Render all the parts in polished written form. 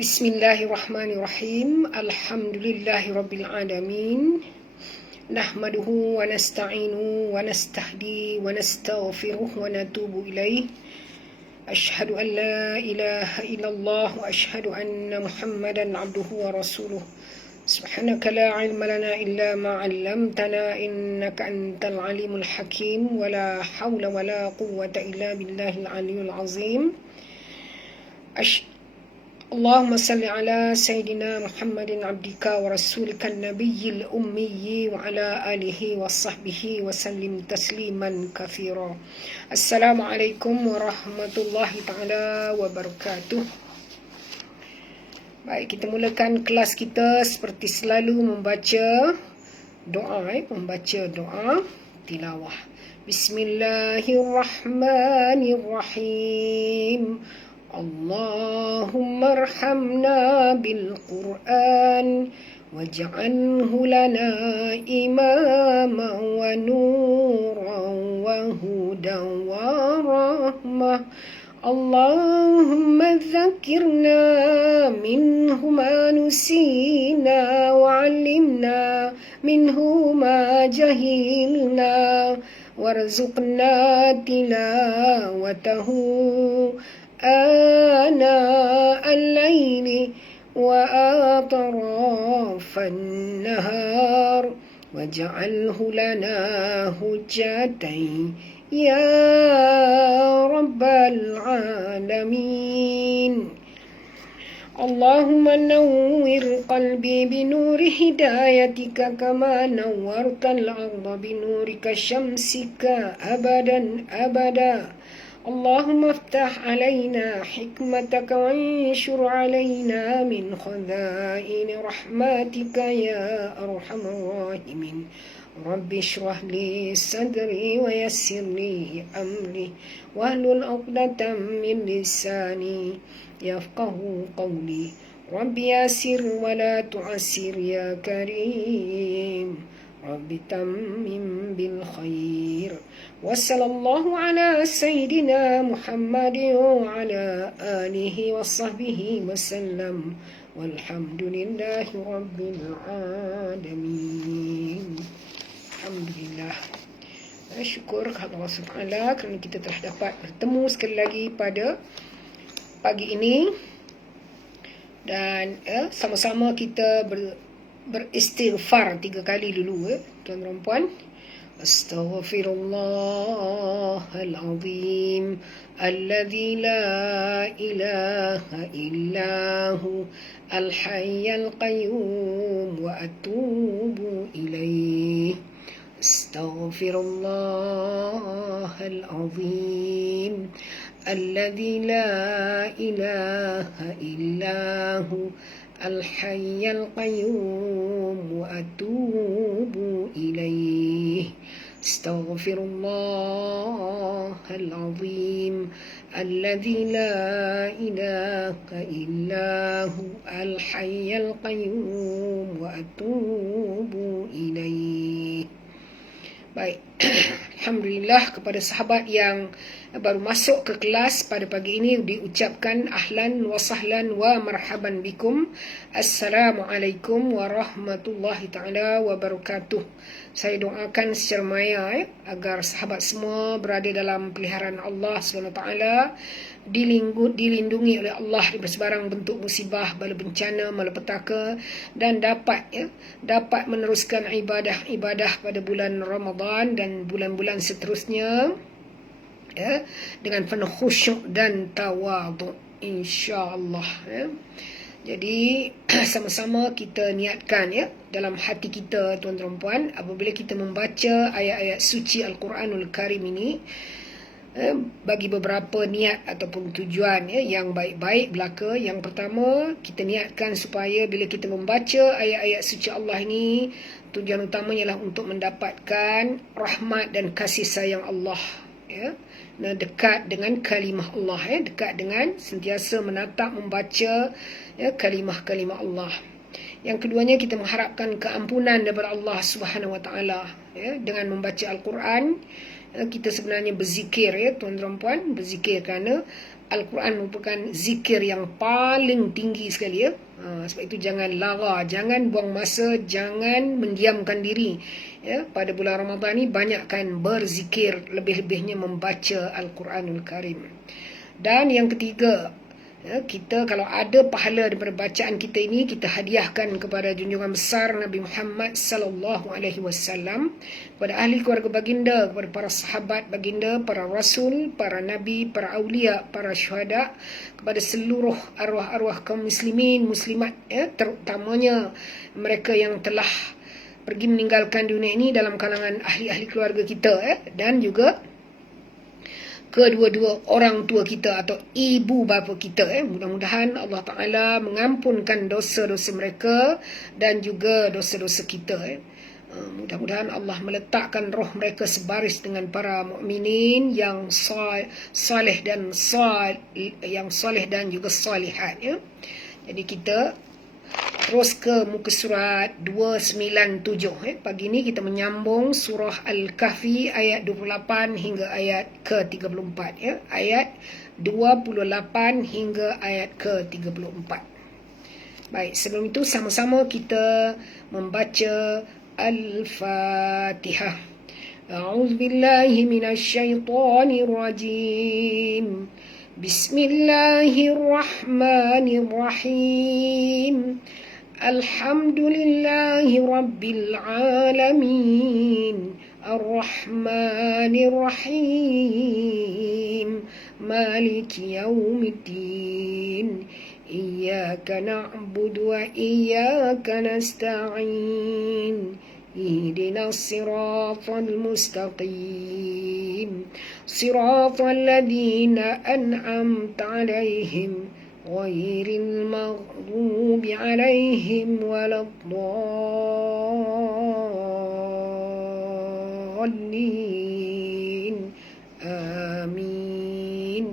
Bismillahirrahmanirrahim. Alhamdulillahirabbil alamin. Nahmaduhu wa nasta'inu wa nastahdi wa nastaghfiruh wa natubu ilaih. Ashhadu an la ilaha illallah wa ashhadu anna Muhammadan abduhu wa rasuluh. Subhanaka la ilma lana illa ma 'allamtana innaka antal alimul hakim wa la hawla wa la quwwata illa billahil aliyyil azim. Allahumma salli ala Sayyidina Muhammadin abdika wa rasulika nabiyyil ummiyi wa ala alihi wa sahbihi wa sallim tasliman kathira. Assalamualaikum warahmatullahi ta'ala wabarakatuh. Baik, kita mulakan kelas kita seperti selalu membaca doa tilawah. Bismillahirrahmanirrahim. Allahumma arhamna bil Qur'an waj'alhu lana imama wa nuran wa hudan wa rahmah. Allahumma dzakirna minhu ma nusina wa 'allimna minhu ma jahilna warzuqna tilawatahu آناء الليل وأطراف النهار واجعله لنا حجتين يا رب العالمين. اللهم نور قلبي بنور هدايتك كما نورت الأرض بنورك شمسك أبدا أبدا. اللهم افتح علينا حكمتك وانشر علينا من خزائن رحمتك يا أرحم الراحمين. رب اشرح لي صدري ويسر لي أمري واحلل عقدة من لساني يفقه قولي. رب يسر ولا تعسر يا كريم. رب تمم بالخير. وصلى الله على سيدنا محمد وعلى آله وصحبه وسلم والحمد لله رب العالمين. Alhamdulillah. Syukur kepada Allah SWT kerana kita telah dapat bertemu sekali lagi pada pagi ini. Dan sama-sama kita beristighfar 3 kali dulu, tuan-tuan dan puan. Astaghfirullahalazim alladzi la ilaha illahu al-hayyul qayyum wa atubu ilaih. Astaghfirullahalazim alladzi la ilaha illahu al-hayyul qayyum wa atubu ilaih. Astaghfirullahalazim alladzi la ilaha illahu al-hayyul qayyum wa atubu ilaih. Baik, alhamdulillah kepada sahabat yang baru masuk ke kelas pada pagi ini diucapkan ahlan wa sahlan wa marhaban bikum. Assalamualaikum warahmatullahi taala wabarakatuh. Saya doakan secara maya agar sahabat semua berada dalam peliharaan Allah SWT, dilindungi oleh Allah dari sebarang bentuk musibah, bala bencana, malapetaka, dan dapat meneruskan ibadah pada bulan Ramadan dan bulan-bulan seterusnya dengan penuh khusyuk dan tawaduk, insya-Allah. Jadi sama-sama kita niatkan dalam hati kita, tuan-tuan dan puan, apabila kita membaca ayat-ayat suci Al-Quranul Karim ini, bagi beberapa niat ataupun tujuan yang baik-baik belaka. Yang pertama, kita niatkan supaya bila kita membaca ayat-ayat suci Allah ini, tujuan utamanya ialah untuk mendapatkan rahmat dan kasih sayang Allah, dekat dengan kalimah Allah, dekat dengan sentiasa menatap membaca kalimah-kalimah Allah. Yang keduanya, kita mengharapkan keampunan daripada Allah Subhanahu Wa Taala dengan membaca Al-Quran. Kita sebenarnya berzikir, tuan-tuan puan, berzikir kerana Al-Quran merupakan zikir yang paling tinggi sekali ya. Sebab itu jangan lara, jangan buang masa, jangan mendiamkan diri. Ya, pada bulan Ramadan ni banyakkan berzikir, lebih-lebihnya membaca Al-Quranul Karim. Dan yang ketiga, ya, kita kalau ada pahala daripada bacaan kita ini, kita hadiahkan kepada junjungan besar Nabi Muhammad sallallahu alaihi wasallam, kepada ahli keluarga baginda, kepada para sahabat baginda, para rasul, para nabi, para aulia, para syuhada, kepada seluruh arwah-arwah kaum muslimin, muslimat, ya, terutamanya mereka yang telah pergi meninggalkan dunia ini dalam kalangan ahli-ahli keluarga kita, ya, dan juga kedua-dua orang tua kita atau ibu bapa kita. Mudah-mudahan Allah Ta'ala mengampunkan dosa-dosa mereka dan juga dosa-dosa kita. Mudah-mudahan Allah meletakkan roh mereka sebaris dengan para mukminin yang saleh dan juga salihat. Jadi kita terus ke muka surat 297. Pagi ni kita menyambung surah Al-Kahfi ayat 28 hingga ayat ke-34. Ayat 28 hingga ayat ke-34. Baik, sebelum itu sama-sama kita membaca Al-Fatihah. A'udzubillahi minasyaitonirrajim. Bismillahirrahmanirrahim. Alhamdulillahi Rabbil Alamin. Ar-Rahmanir-Rahim. Maliki Yawmiddin. Iyyaka na'budu wa iyyaka nasta'in. اهدنا الصراط المستقيم صراط الذين أنعمت عليهم غير المغضوب عليهم ولا الضالين آمين.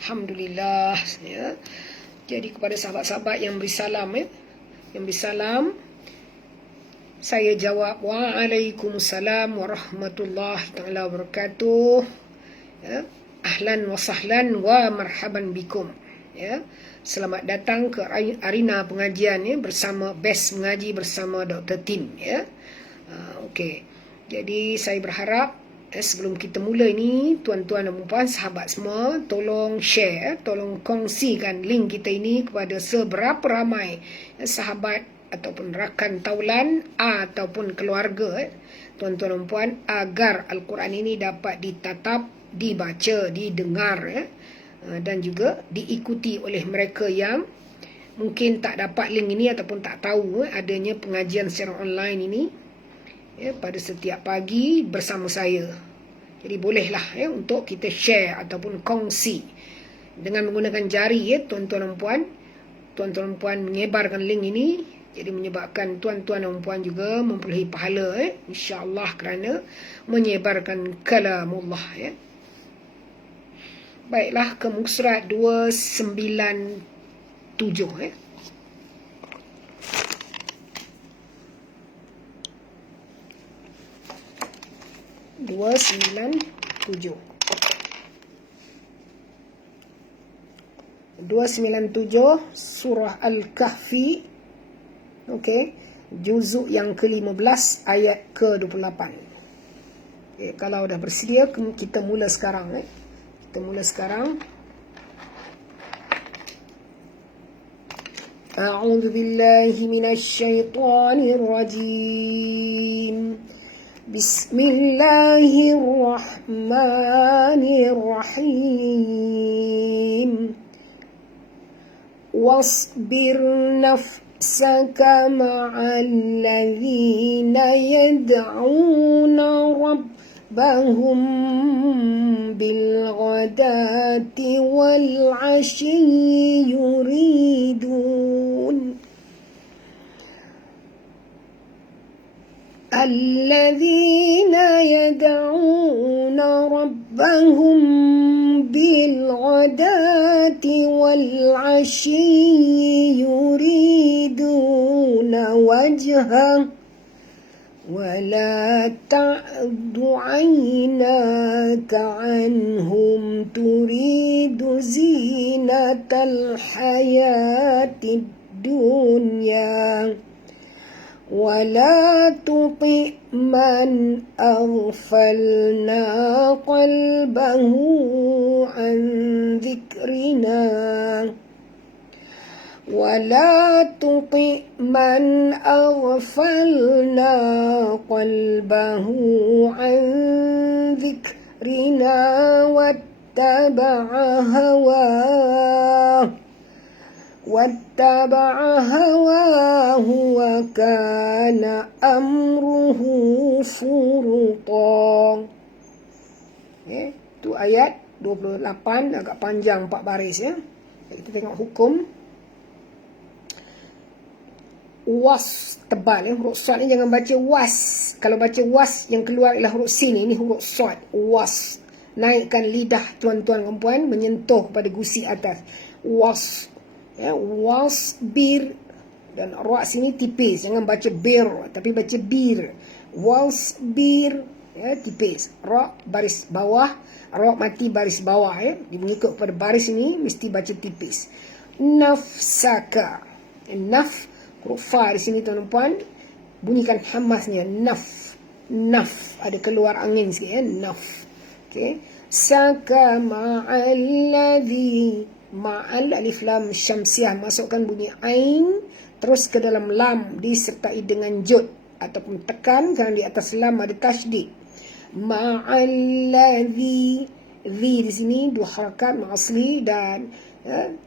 Alhamdulillah, ya. Jadi kepada sahabat-sahabat yang beri salam, saya jawab Waalaikumsalam warahmatullahi taala wabarakatuh. Ya, ahlan wa sahlan wa marhaban bikum. Ya, selamat datang ke arena pengajian, ya, bersama Best Mengaji bersama Dr. Tim, ya. Okey. Jadi saya berharap sebelum kita mula ini, tuan-tuan dan puan sahabat semua, tolong share, tolong kongsikan link kita ini kepada seberapa ramai sahabat ataupun rakan taulan ataupun keluarga, tuan-tuan dan puan, agar Al-Quran ini dapat ditatap, dibaca, didengar, dan juga diikuti oleh mereka yang mungkin tak dapat link ini ataupun tak tahu adanya pengajian secara online ini, ya, pada setiap pagi bersama saya. Jadi bolehlah, ya, untuk kita share ataupun kongsi dengan menggunakan jari, ya, tuan-tuan dan puan. Tuan-tuan dan puan menyebarkan link ini, jadi menyebabkan tuan-tuan dan puan juga memperolehi pahala, insya-Allah, kerana menyebarkan kalamullah, ya. Baiklah, ke muka surat 297, ya. ...297 surah Al-Kahfi. Okey, juzuk yang ke-15 ayat ke-28. Okay, kalau dah bersedia, kita mula sekarang. Kita mula sekarang. A'udzu billahi minasyaitonir rajim. Bismillahirrahmanirrahim. Wasbir نفسك مع الذين يدعون ربهم بالغداة والعشي يريدون الذين يدعون ربهم بالغداة والعشي يريدون وجهه ولا تعد عيناك عنهم تريد زينة الحياة الدنيا ولا تطع من أغفلنا قلبه عن ذكرنا ولا تطع من أغفلنا قلبه عن ذكرنا واتبع هواه وكان أمره فرطا. Itu ayat 28, agak panjang 4 baris ya. Kita tengok hukum. Was tebal ya. Huruf sad ni jangan baca was. Kalau baca was yang keluar ialah huruf sin. Ini huruf sad. Was. Naikkan lidah tuan-tuan dan puan menyentuh pada gusi atas. Was. Ya, was bir. Dan ra sini tipis. Jangan baca bir tapi baca bir. Was bir. Ya, tipis. Ra baris bawah, ra mati baris bawah ya. Mengikut pada baris ini mesti baca tipis. Nafsaka. Naf huruf fa di sini tuan-tuan, bunyikan hamasnya naf, ada keluar angin sikit ya, naf. Okey, saka ma'alladhi, ma'al alif lam syamsiah, masukkan bunyi ain terus ke dalam lam disertai dengan jud ataupun tekan kerana di atas lam ada tasydid. Ma'alladhi, dhi di sini dua harakat asli dan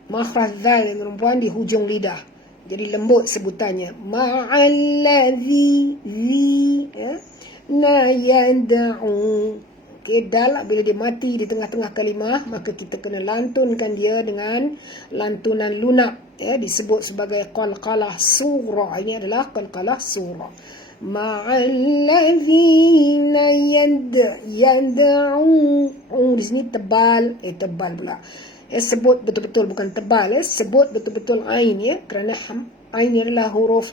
makhraj dzal yang tuan-tuan di hujung lidah. Jadi lembut sebutannya. Ma'alladhi, ya. Na yad'u. Okey, dal bila dia mati di tengah-tengah kalimah, maka kita kena lantunkan dia dengan lantunan lunak. Ya, disebut sebagai qalqalah surah. Ini adalah qalqalah surah. Ma'alladhina yad'u. Di sini tebal. Tebal pula. Sebut betul-betul, bukan tebal sebut betul-betul ain ya, kerana ain adalah huruf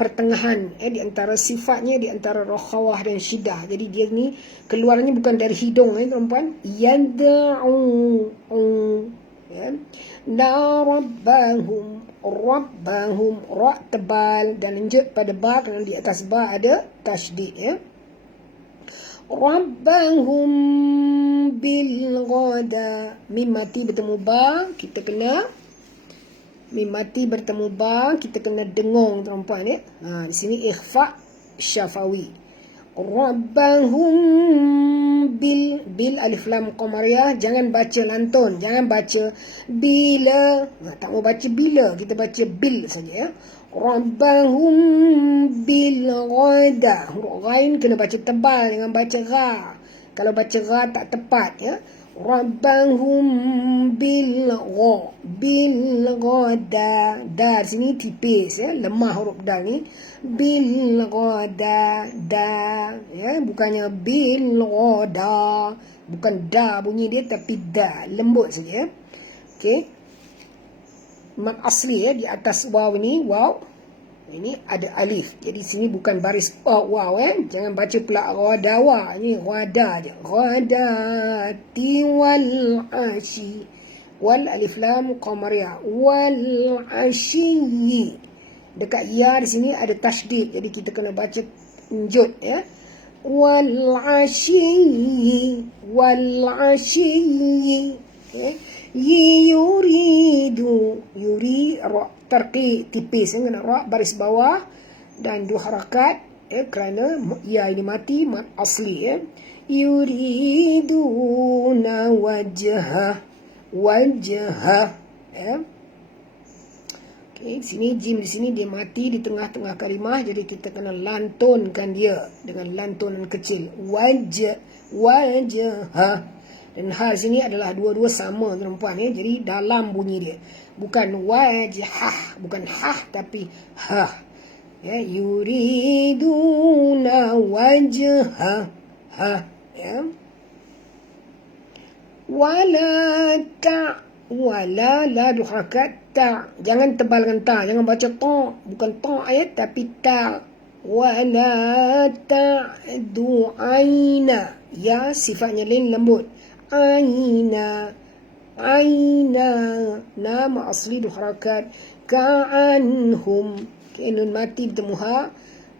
pertengahan di antara sifatnya, di antara rokhawah dan syiddah. Jadi dia ni keluarnya bukan dari hidung tuan-puan. Yad'u ya. Na rabbahum ra tebal dan lanjut pada ba kerana di atas ba ada tasydid ya. Rabbahum bil ghada, mim mati bertemu ba, kita kena mim mati bertemu ba, kita kena dengung tuan-puan ya. Di sini ikhfa syafawi. Rabbahum bil alif lam qamariyah, jangan baca lantun, jangan baca bila. Tak mau baca bila, kita baca bil saja ya. Rabbahum bil ghada, huruf ghain kena baca tebal, jangan baca gha. Kalau baca gha tak tepat ya. Rabbahum bil ghada, da sini tipis ya, lemah huruf dal ni. Bil ghada, da ya, bukannya bil ghada, bukan da bunyi dia tapi da, lembut saja ya. Okey, mat asli ya, di atas waw ni, waw ini ada alif. Jadi sini bukan baris waw jangan baca pula ghadawa, ini ghada je. Ghadati wal ashi, wal alif lam qamariyah, wal ashi. Dekat ya di sini ada tasydid, jadi kita kena baca jud ya. Wal ashi, wal ashi. Okay. Yuridu, yuri ra tarqi tipis kena ra baris bawah dan dua harakat kerana ya ini mati mat asli ya. Yuriduna wajha ya. Okey, sini jim di sini dia mati di tengah-tengah kalimah, jadi kita kena lantunkan dia dengan lantunan kecil. Wajha. Dan ha sini adalah dua-dua sama tuan-puan ya. Jadi dalam bunyi dia. Bukan wajhah, bukan hah tapi ha. Ya, yuriduna wajha ha ya. Wala la duhakat ta. Jangan tebalkan ta, jangan baca ta, bukan ta ayat tapi ta. wala ta'du aina. Ya sifatnya lain lembut. Aina, aina, nama asli dua harakat. Ka'anhum, okay, nun mati bertemu ha.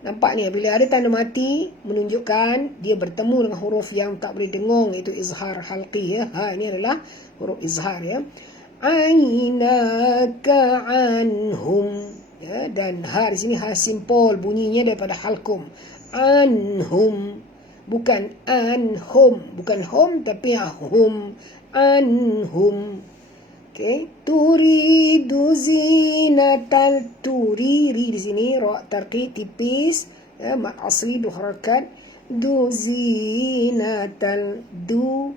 Nampak ni, bila ada tanda mati menunjukkan dia bertemu dengan huruf yang tak boleh dengung, iaitu izhar halqi ya. Ha, ini adalah huruf izhar ya. Aina ka'anhum ya, dan ha di sini ha simpol bunyinya daripada halkum. Anhum, bukan anhum, bukan hum tapi hum. Anhum. Okay. Turidu zinatal, turiri di sini ra tarqiq tipis ya, mat asli dua harakat. Du zinatal, du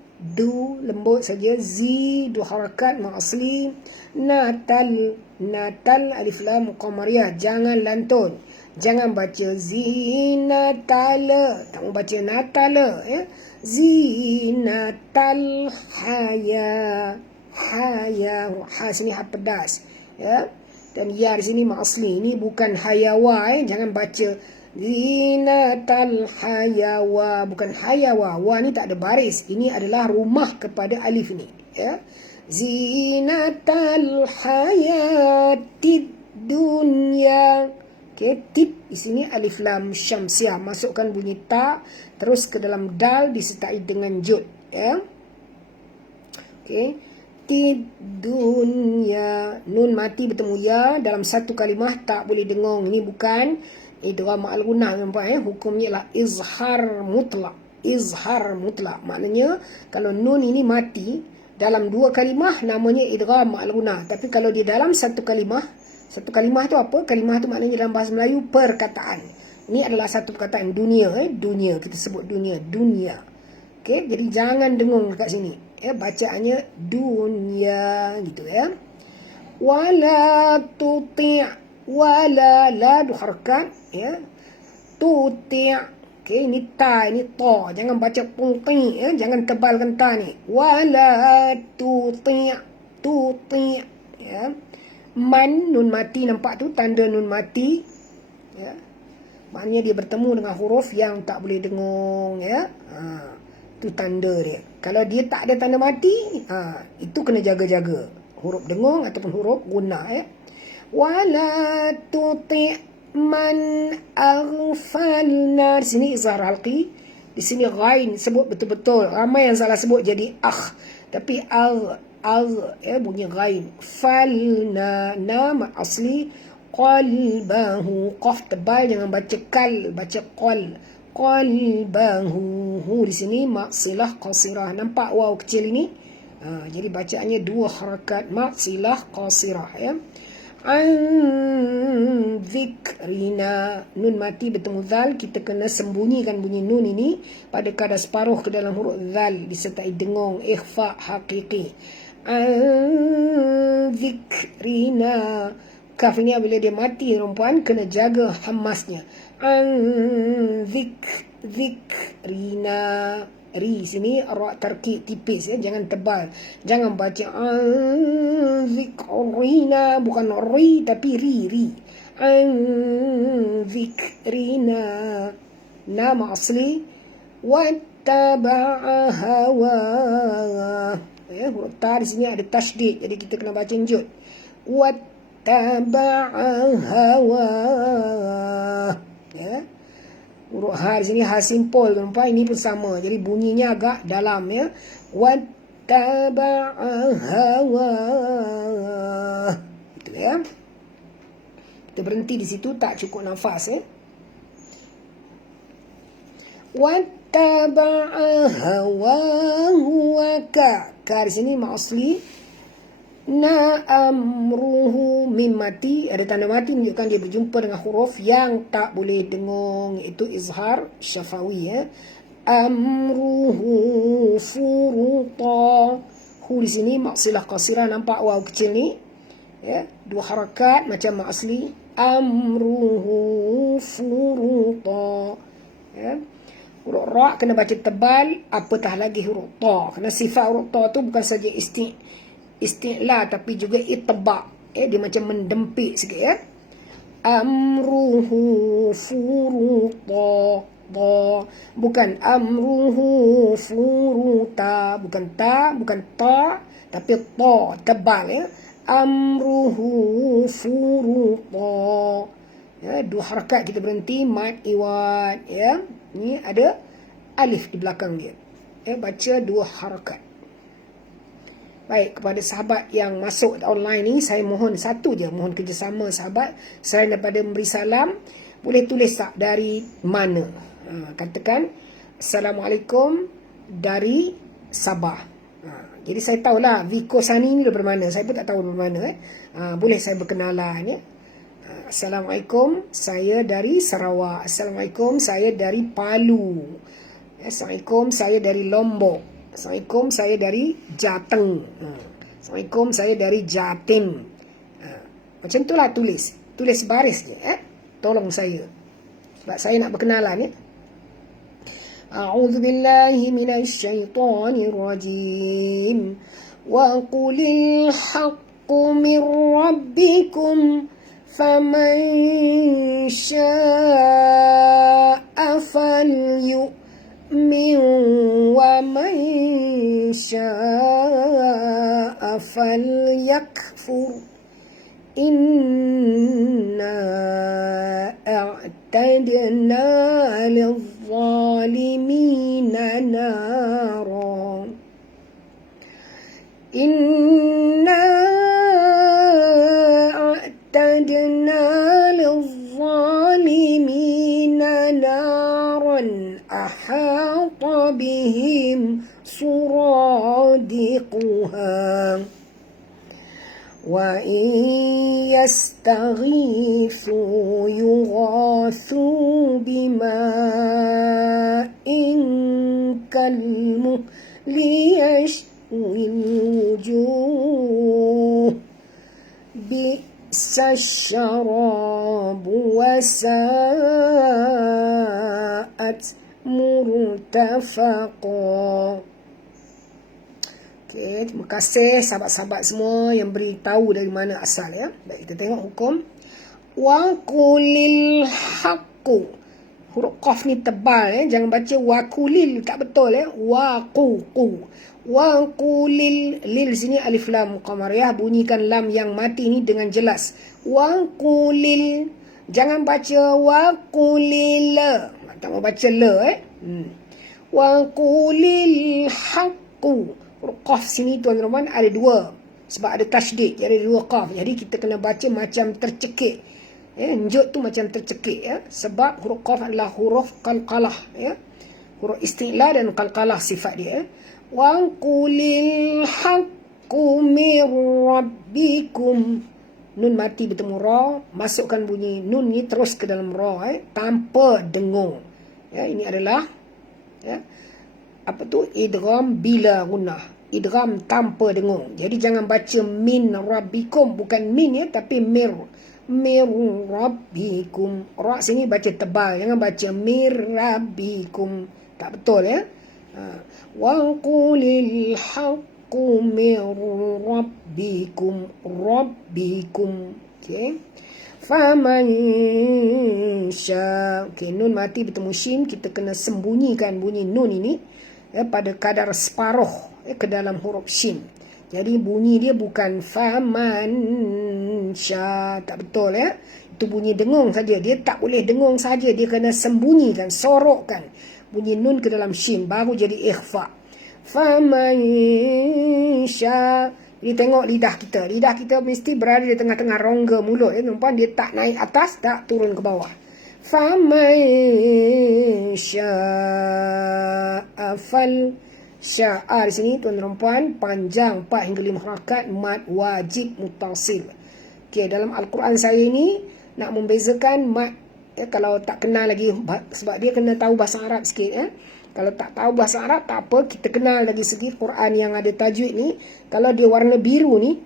lembut saja. Zi dua harakat mat asli. Natal, natal alif lam qamariyah, jangan lantun. Jangan baca zinatal, tak mau baca natal ya. Zinatal haya, haya, ha sini ha pedas ya, dan ya di sini mak asli. Ini bukan hayawa jangan baca zinatal hayawa, bukan hayawa. Wa ni tak ada baris, ini adalah rumah kepada alif ni ya. Zinatal hayatid dunya. Okay, tip di sini alif lam syamsiah, masukkan bunyi ta terus ke dalam dal disertai dengan jud ya. Okay. Dunya, nun mati bertemu ya dalam satu kalimah tak boleh dengung. Ini bukan idgham al-gunah, nampak hukumnya ialah izhar mutlak. Izhar mutlak maknanya kalau nun ini mati dalam dua kalimah namanya idgham al-gunah. Tapi kalau di dalam satu kalimah tu apa? Kalimah tu maknanya dalam bahasa Melayu perkataan. Ini adalah satu perkataan, dunia dunia, kita sebut dunia, dunia. Okey, jadi jangan dengung dekat sini. Bacaannya dunia gitu ya. Wala tuti', wala la dua harakat ya. Tuti', okey, ini ta, ini ta, jangan baca puti ya, jangan tebalkan ta ni. Wala tuti' ya. Man nun mati, nampak tu tanda nun mati ya. Maknanya dia bertemu dengan huruf yang tak boleh dengung ya. Itu tanda dia. Kalau dia tak ada tanda mati, itu kena jaga-jaga. Huruf dengung ataupun huruf guna ya. Wala tuti' man aghfalna. Di sini izhar halqi. Di sini ghain sebut betul-betul. Ramai yang salah sebut jadi tapi ya, bunyi ghain. Falna, nama asli qalbahu. Qaf tebal, jangan baca kal, baca qal. Qalbahu, di sini maksilah qasirah. Nampak waw kecil ini? Jadi bacaannya dua harakat, maksilah qasirah ya. An zikrina, nun mati bertemu zal, kita kena sembunyikan bunyi nun ini pada kadar separuh ke dalam huruf zal disertai dengung ikhfa hakiki. An zikrina, kaf ini bila dia mati perempuan kena jaga hamasnya. An zikrina, ri sini ra tarqiq tipis ya, jangan tebal. Jangan baca an zikrina, bukan ri tapi ri. An zikrina, nama asli wattaba'a hawa ya, huruf ta di sini ada tasydid, jadi kita kena baca jud. Wattaba'a hawa ya. Huruf ha di sini ha simpol, nampak ini pun sama. Jadi bunyinya agak dalam ya. Wattaba'a hawa. Itu ya. Kita berhenti di situ, tak cukup nafas ya. Wattaba'a hawa huwa ka. Ka di sini mak asli. Na amruhu, mim mati, ada tanda mati menunjukkan dia berjumpa dengan huruf yang tak boleh dengung, iaitu izhar syafawi ya. Amruhu furuta. Hu di sini maksilah qasirah, nampak waw kecil ni ya, dua harakat macam mak asli. Amruhu furuta ya. Huruf ra kena baca tebal, apatah lagi huruf ta. Kerana sifat huruf ta tu bukan saja isti'la tapi juga itba'. Dia macam mendempik sikit ya. amruhu furuta. Bukan amruhu furuta, bukan ta, bukan ta, tapi ta, tebal ya. Amruhu furuta. Ya, 2 harakat kita berhenti, mad iwad ya. Ni ada alif di belakang dia. Ya, baca 2 harakat. Baik, kepada sahabat yang masuk online ni, saya mohon satu je, mohon kerjasama sahabat. Selain daripada memberi salam, boleh tulis tak dari mana? Katakan Assalamualaikum dari Sabah. Jadi saya tahulah Viko Sani ni daripada mana. Saya pun tak tahu daripada mana. Boleh saya berkenalan ya. Assalamualaikum, saya dari Sarawak. Assalamualaikum, saya dari Palu. Assalamualaikum, saya dari Lombok. Assalamualaikum, saya dari Jateng. Assalamualaikum, saya dari Jatim. Macam itulah tulis. Tulis baris je. Tolong saya. Sebab saya nak berkenalan ya. A'udzu billahi minasy syaithanir rajim. Wa qulil haqqu mir rabbikum faman syaa'a falyu'min wa man syaa'a falyakfur. Inna a'tadna lil-zalimina nara. Inna a'tadna lil-zalimina naran ahata bihim suradiquha. وَإِنْ يَسْتَغِيثُوا يُغَاثُوا بِمَاءٍ كَالْمُهْلِ يَشْوِي الْوُجُوهَ بِئْسَ الشَّرَابُ وَسَاءَتْ مُرْتَفَقًا. Okay, terima kasih sahabat-sahabat semua yang beritahu dari mana asal ya. Baik, kita tengok hukum. Wa qulil haqqu. Huruf qaf ni tebal ya, jangan baca wa qulil, tak betul ya. Wa qu. Wa qulil, lil sini alif lam qamariyah, bunyikan lam yang mati ni dengan jelas. Wa qulil, jangan baca wa qulil. Tak mau baca le Wa qulil haqqu. Qaf sini tuan-tuan ada 2 sebab ada tasydid, ada 2 qaf. Jadi kita kena baca macam tercekik ya, njut tu macam tercekik ya, sebab huruf qaf adalah huruf qalqalah ya, huruf isti'la dan qalqalah sifat dia. Wa qulil haqqu mir rabbikum. Nun mati bertemu ra, masukkan bunyi nun ni terus ke dalam ra tanpa dengung ya. Ini adalah ya, apa tu, idgham bila gunnah, idgham tanpa dengung. Jadi jangan baca min rabbikum, bukan min ya, tapi mir rabbikum. Ra sini baca tebal, jangan baca mir rabbikum, tak betul ya. Wa qulil haqqu mir rabbikum, okey. Faman sya, okey, nun mati bertemu shin, kita kena sembunyikan bunyi nun ini ya, pada kadar separuh ya, ke dalam huruf shin. Jadi bunyi dia bukan faman sya, tak betul ya. Itu bunyi dengung saja, dia tak boleh dengung saja, dia kena sembunyikan, sorokkan bunyi nun ke dalam shin, baru jadi ikhfa. Faman sya. Jadi tengok lidah kita mesti berada di tengah-tengah rongga mulut ya, nampak dia tak naik atas, tak turun ke bawah. Faman sya'a fal. Sya'a di sini tuan-tuan panjang 4 hingga 5 harakat, mad wajib mutasil. Okey, dalam Al-Quran saya ini nak membezakan mad ya, kalau tak kenal lagi, sebab dia kena tahu bahasa Arab sikit ya. Kalau tak tahu bahasa Arab tak apa, kita kenal dari segi Quran yang ada tajwid ni. Kalau dia warna biru ni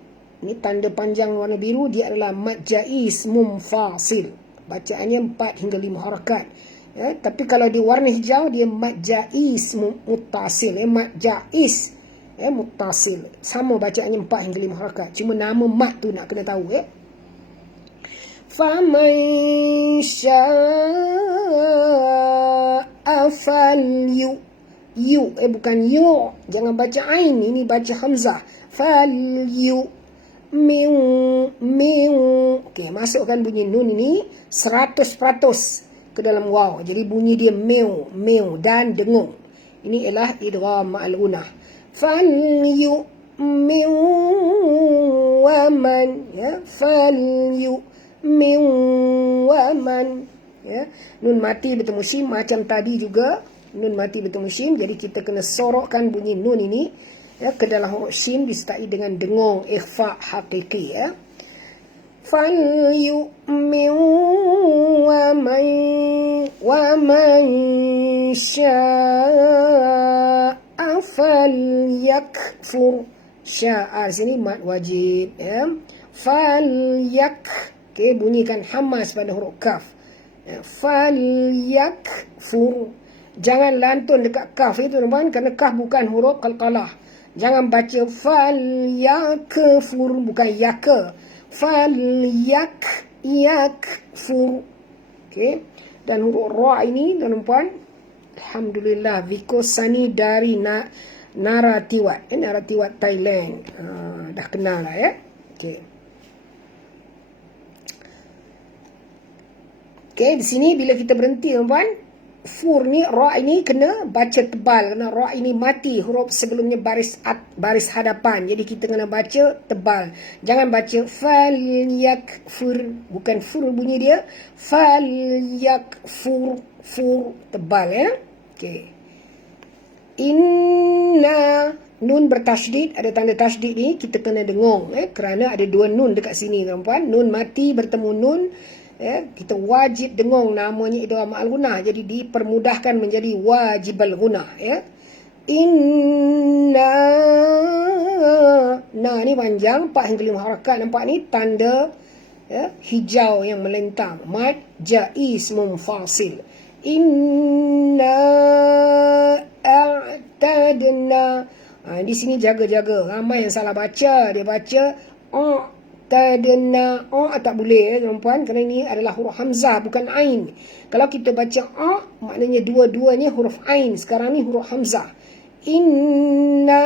tanda panjang warna biru, dia adalah mad jaiz mumfasil. Bacaannya 4 hingga 5 harakat. Ya, tapi kalau dia warna hijau, dia mad jaiz muttasil. Mad jaiz muttasil. Sama bacaannya 4 hingga 5 harakat. Cuma nama mad tu nak kena tahu faman syaa falyu. Bukan yu, jangan baca ain, ini baca hamzah. Falyu min. Okey, masukkan bunyi nun ini 100% ke dalam waw. Jadi bunyi dia mew dan dengung. Ini ialah idgham ma'al gunah. Falyu min waman, ya, falyu min waman, ya. Nun mati bertemu shin macam tadi juga. Nun mati bertemu shin, jadi kita kena sorokkan bunyi nun ini, ya, ke dalam huruf shin disertai dengan dengung ikhfa hakiki, ya. Falyu'min wa man syaa falyakfur. Syaa sini mat wajib, ya. Okey, bunyikan hamas pada huruf kaf, ya. Falyakfur. Jangan lantun dekat kaf itu, teman, kerana kaf bukan huruf qalqalah. Jangan baca falyakfur, bukan yaka. Falyakfur. Okey. Dan huruf ra ini, tuan-tuan, alhamdulillah, Vikosani dari Naratiwat. Naratiwat Thailand. Dah kenal lah, ya. Okey. Okey, di sini bila kita berhenti, tuan-tuan, fur ni, ra ini kena baca tebal, kerana ra ini mati huruf sebelumnya baris hadapan. Jadi kita kena baca tebal. Jangan baca falyakfur, bukan fur bunyi dia. Falyakfur, fur tebal, ya. Okey. Inna, nun bertasydid, ada tanda tasydid ni kita kena dengung, kerana ada dua nun dekat sini, tuan-puan. Nun mati bertemu nun, kita wajib dengung, namanya idgham ma'al gunah, jadi dipermudahkan menjadi wajibal gunah, ya. Inna, nah ni panjang 4 hingga 5 harakat, nampak ni tanda, ya, hijau yang melentang, mad jaiz munfasil. Inna a'tadna. Di sini jaga-jaga, ramai yang salah baca, dia baca tadna, tak boleh, tuan-puan, kerana ini adalah huruf hamzah bukan ain. Kalau kita baca maknanya dua-duanya huruf ain. Sekarang ni huruf hamzah. Inna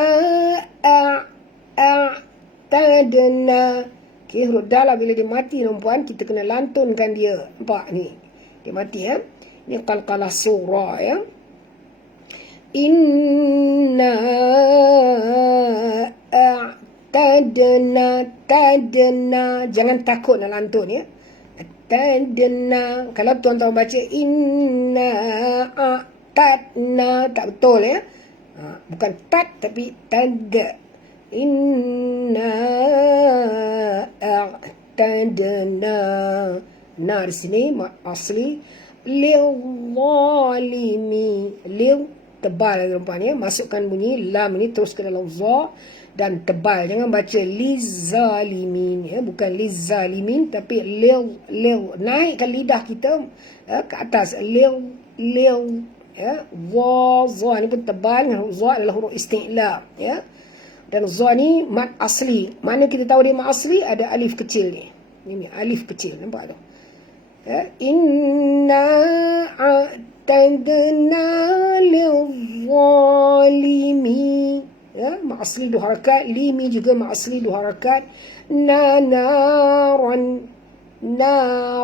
a'tadna. Okey, huruf dal bila dia mati, tuan-puan, kita kena lantunkan dia. Nampak ni, dia mati, ya. Ini qalqalah surah, ya. Inna tadna, jangan takut nak lantun, ya. Tadna, kalau tuan-tuan baca inna tadna, tak betul, ya. Bukan tad tapi tad. Inna tadna. Nah, di sini asli lil zalimi, lil tebal, tuan-tuan, ya. Masukkan bunyi lam ini terus ke dalam za dan tebal. Jangan baca lizalimin, ya, bukan lizalimin tapi lil. Naikkan lidah kita, ya, ke atas. Lil, ya. Za ni pun tebal. Za adalah huruf isti'la, ya. Dan za ni mat asli. Mana kita tahu dia mat asli? Ada alif kecil ni. Ini alif kecil, nampak tu, ya. Inna a'tadna lil-zalimi, ya, mak asli 2 harakat. Limi juga mak asli 2 harakat. Naran, na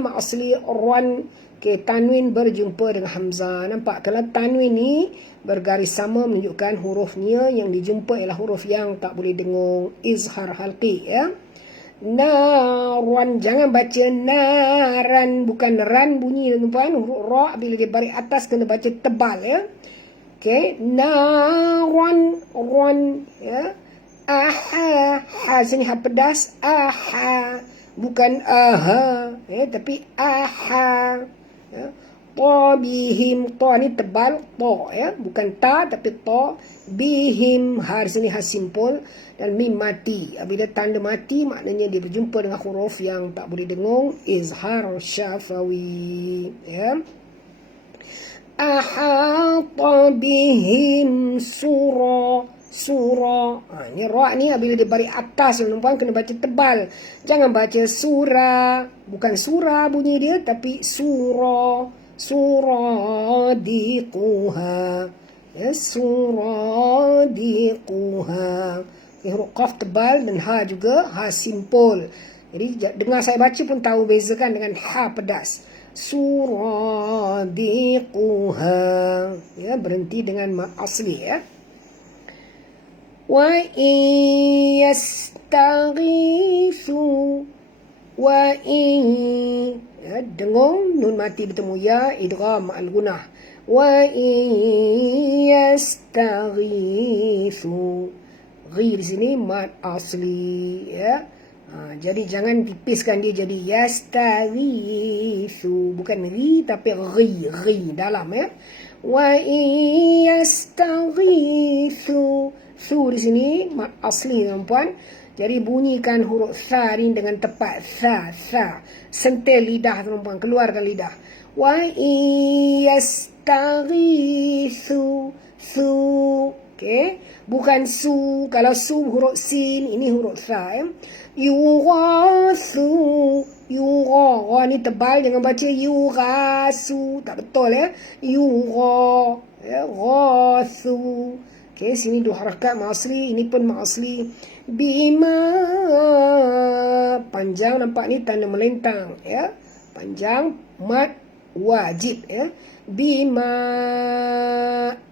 mak asli ran. Okey, tanwin berjumpa dengan hamzah. Nampak? Kalau tanwin ni bergaris sama menunjukkan hurufnya yang dijumpa ialah huruf yang tak boleh dengung, izhar halqi, ya. Naran, jangan baca naran, bukan ran bunyi, tuan-tuan. Huruf ra bila dia baris atas kena baca tebal, ya. Okey, naran, ran, ya. Aha, ha sini ha pedas, aha, bukan aha, ya, tapi aha, ya. Ta bihim, ta ni tebal, ta, ya, bukan ta tapi ta. Bihim, ha di sini ha simpul, dan mim mati. Bila tanda mati maknanya dia berjumpa dengan huruf yang tak boleh dengung, izhar syafawi, ya. Ahata bihim sura, Sura. Ni ra ni bila dia bari atas tuan-tuan kena baca tebal. Jangan baca surah. Bukan surah bunyi dia tapi surah. Suradiquha. Ya, suradiquha. Huruf qaf tebal dan ha juga ha simpul. Jadi dengar saya baca pun tahu bezakan dengan ha pedas. Suradiquha. Ya, berhenti dengan mat asli ya. Wa in yastaghithu wa in, ya, dengung nun mati bertemu ya, idgham ma'al gunah. Wa in yastaghithu, ghi di sini mat asli ya. Jadi jangan tipiskan dia jadi yastaghithu, bukan ghi tapi ghi dalam ya. Wa in yastaghithu, su di sini mat asli tuan-puan. Jadi bunyikan huruf tha ini dengan tepat. Tha. Sentil lidah tuan-puan, keluarkan lidah. Wa in yastaghithu, su. Okey, bukan su. Kalau su huruf sin, ini huruf tha ya. Yughasu, yugha ni tebal, jangan baca yughasu, tak betul ya. Yugha, ya, ghasu. Okey, sini dua harakat mat asli, ini pun mat asli. Bima, panjang nampak ni tanda melentang ya. Panjang mat wajib ya. Bima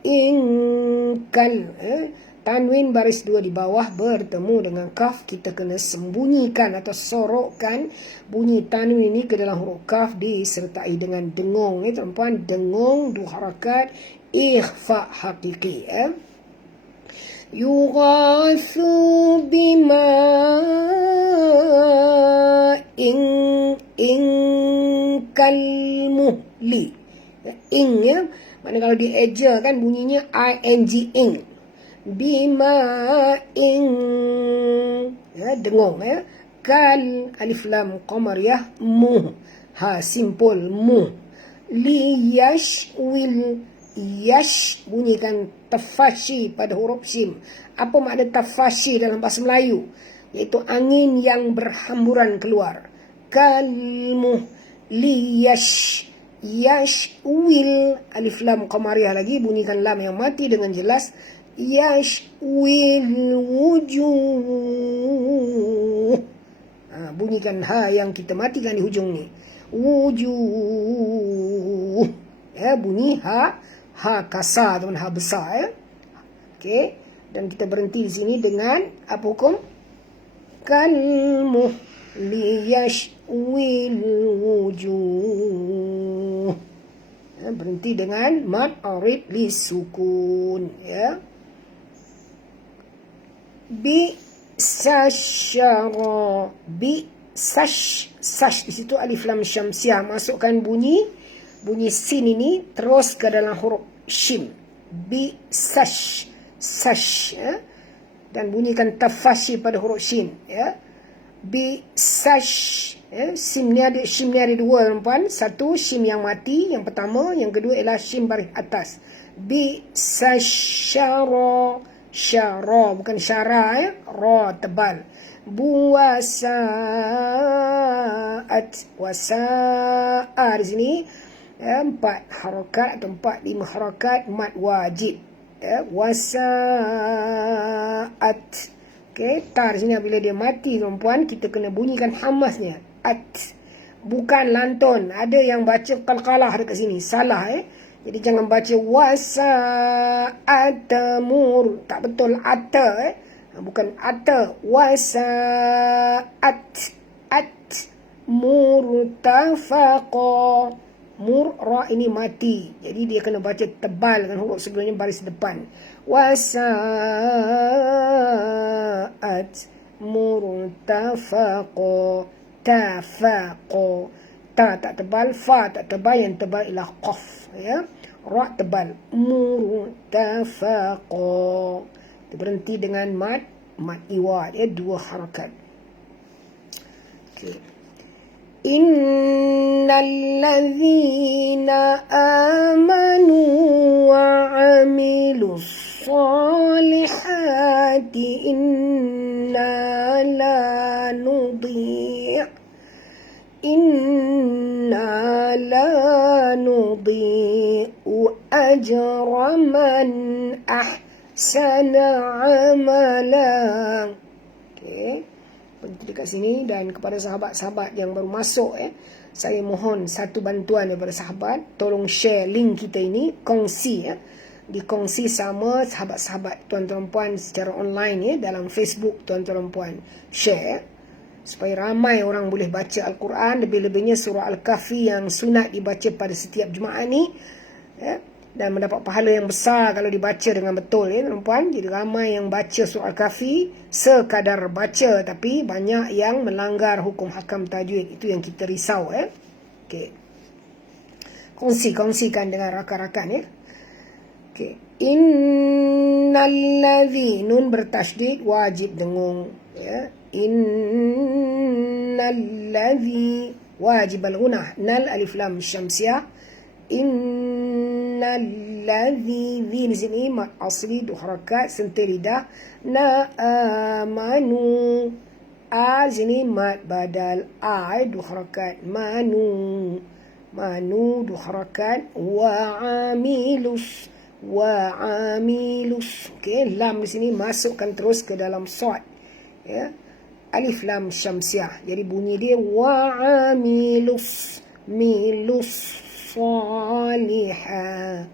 ingkal ya. Tanwin baris dua di bawah bertemu dengan kaf, kita kena sembunyikan atau sorokkan bunyi tanwin ini ke dalam huruf kaf disertai dengan dengung ya tuan-puan. Dengung dua harakat, ikhfa hakiki ya. Yughasu bima ingkal muhli. Ing ya, mana kalau dieja kan bunyinya ing, ing. Bima ing, ya, dengung ya. Kal, alif lam qamar ya, mu, ha simpul mu. Li yashwil, yash bunyikan tafashi pada huruf shim. Apa makna tafashi dalam bahasa Melayu? Iaitu angin yang berhamburan keluar. Kalmu, li yash, yashwil, alif lam qamariyah lagi, bunyikan lam yang mati dengan jelas. Yashwil wujuh, bunyikan ha yang kita matikan di hujung ni. Wujuh, ya, bunyi ha kasar ataupun ha besar ya. Okey, dan kita berhenti di sini dengan apa hukum? Kalmu liyashwil wujuh, ya, berhenti dengan mad arid li sukun ya. Bi sasyara, bi sash di situ alif lam syamsiah, masukkan bunyi sin ini terus ke dalam huruf shim. Bi sash ya. Dan bunyikan tafashi pada huruf shin ya. Bi sash ya. Shim ni ada dua tuan-puan. Satu shim yang mati, yang pertama, yang kedua ialah shim baris atas. Bi sasyara, syara bukan syara ya. Ra tebal. Buwasaat, wasa'a di sini ya, 4 harakat atau 4-5 harakat mad wajib ya. Wasa'at. Okey, ta di sini bila dia mati tuan-puan, kita kena bunyikan hamasnya. At, bukan lantun. Ada yang baca qalqalah dekat sini, salah ya. Jadi jangan baca wasa'atamur, tak betul ata ya. Bukan ata, wasa'at, at murtafaqa. Mur, ra ini mati, jadi dia kena baca tebal dengan huruf sebelumnya baris depan. Wasa'at murtafaqa, tafaqa. Ta tak tebal, fa tak tebal, yang tebal ialah qaf ya. Ra tebal, murtafaqa. Kita berhenti dengan mad iwad ya, 2 harakat. Okey. Innal ladzina amanu wa amilus الصالحات إنا لا نضيع أجر من أحسن عملا. Okay. Berhenti dekat sini. Dan kepada sahabat-sahabat yang baru masuk, saya mohon satu bantuan daripada sahabat, tolong share link kita ini, kongsi, dikongsi sama sahabat-sahabat tuan-tuan puan secara online, dalam Facebook tuan-tuan puan, share supaya ramai orang boleh baca Al-Quran, lebih-lebihnya surah Al-Kahfi yang sunat dibaca pada setiap Jumaat ni, dan mendapat pahala yang besar kalau dibaca dengan betul, tuan-puan. Jadi ramai yang baca surah Al-Kahfi sekadar baca, tapi banyak yang melanggar hukum hakam tajwid. Itu yang kita risau. Okay. Kongsikan dengan rakan-rakan. Okay. Innalladzi, nun bertasydid, wajib dengung. Innalladzi wajib al-gunah, nal alif lam syamsiah. Innalladzi, di sini mat asli, dua harakat, sentil lidah. Na amanu, a sini mat badal a, dua harakat. Manu, dua harakat. Wa amilus, okay, lam di sini masukkan terus ke dalam sad, alif lam syamsiah. Jadi bunyi dia wa amilus, milus salihah,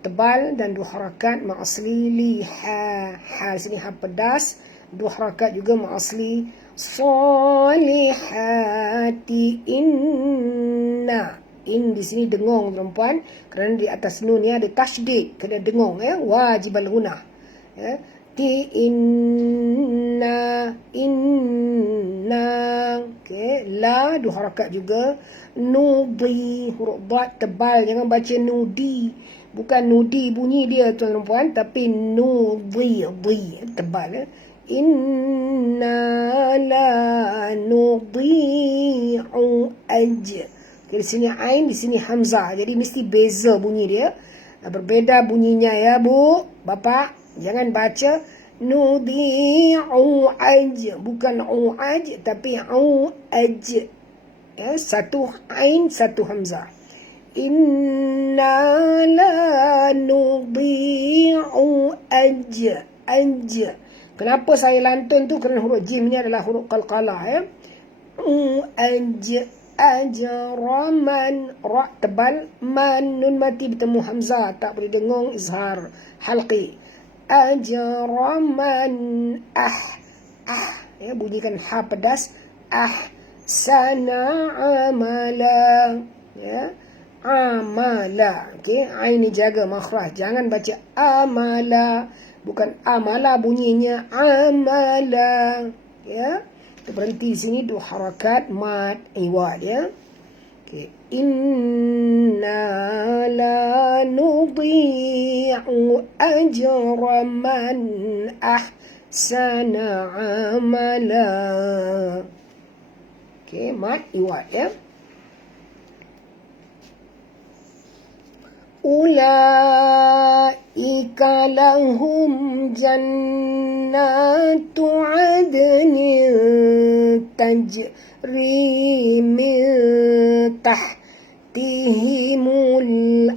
tebal dan dua harakat ma'asli. Liha, ha sini ha pedas, dua harakat juga ma'asli. Salihati, inna, in di sini dengung perempuan, kerana di atas nun ada tasydid, kena dengung, wajib al-gunah. Inna, okay. La dua harakat juga. Nudi, huruf dad tebal, jangan baca nudi, bukan nudi bunyi dia tuan-tuan puan, tapi nudi, tebal. Inna la nudi'u ajr. Di sini ain, di sini hamzah, jadi mesti beza bunyi dia, berbeda bunyinya, ya bu, bapak. Jangan baca nudi'u aj, bukan u'aj, tapi u'aj. Satu ain, satu hamzah. Inna la nudi'u aj. Kenapa saya lantun tu? Kerana huruf jim ni adalah huruf qalqalah. U'aj, ajraman, ra tebal, man nun mati bertemu hamzah, tak boleh dengung, izhar halqi. Ajraman, bunyikan ha pedas, sana amala, amala. Okay, ain ni jaga makhraj, jangan baca amala, bukan amala bunyinya, amala. Kita berhenti di sini, dua harakat mad iwad, okay. Inna la nudi'u ajra man ahsana amala. Okay, mat iwad, Ulaika lahum jannatu adnin tajri min tahtihimul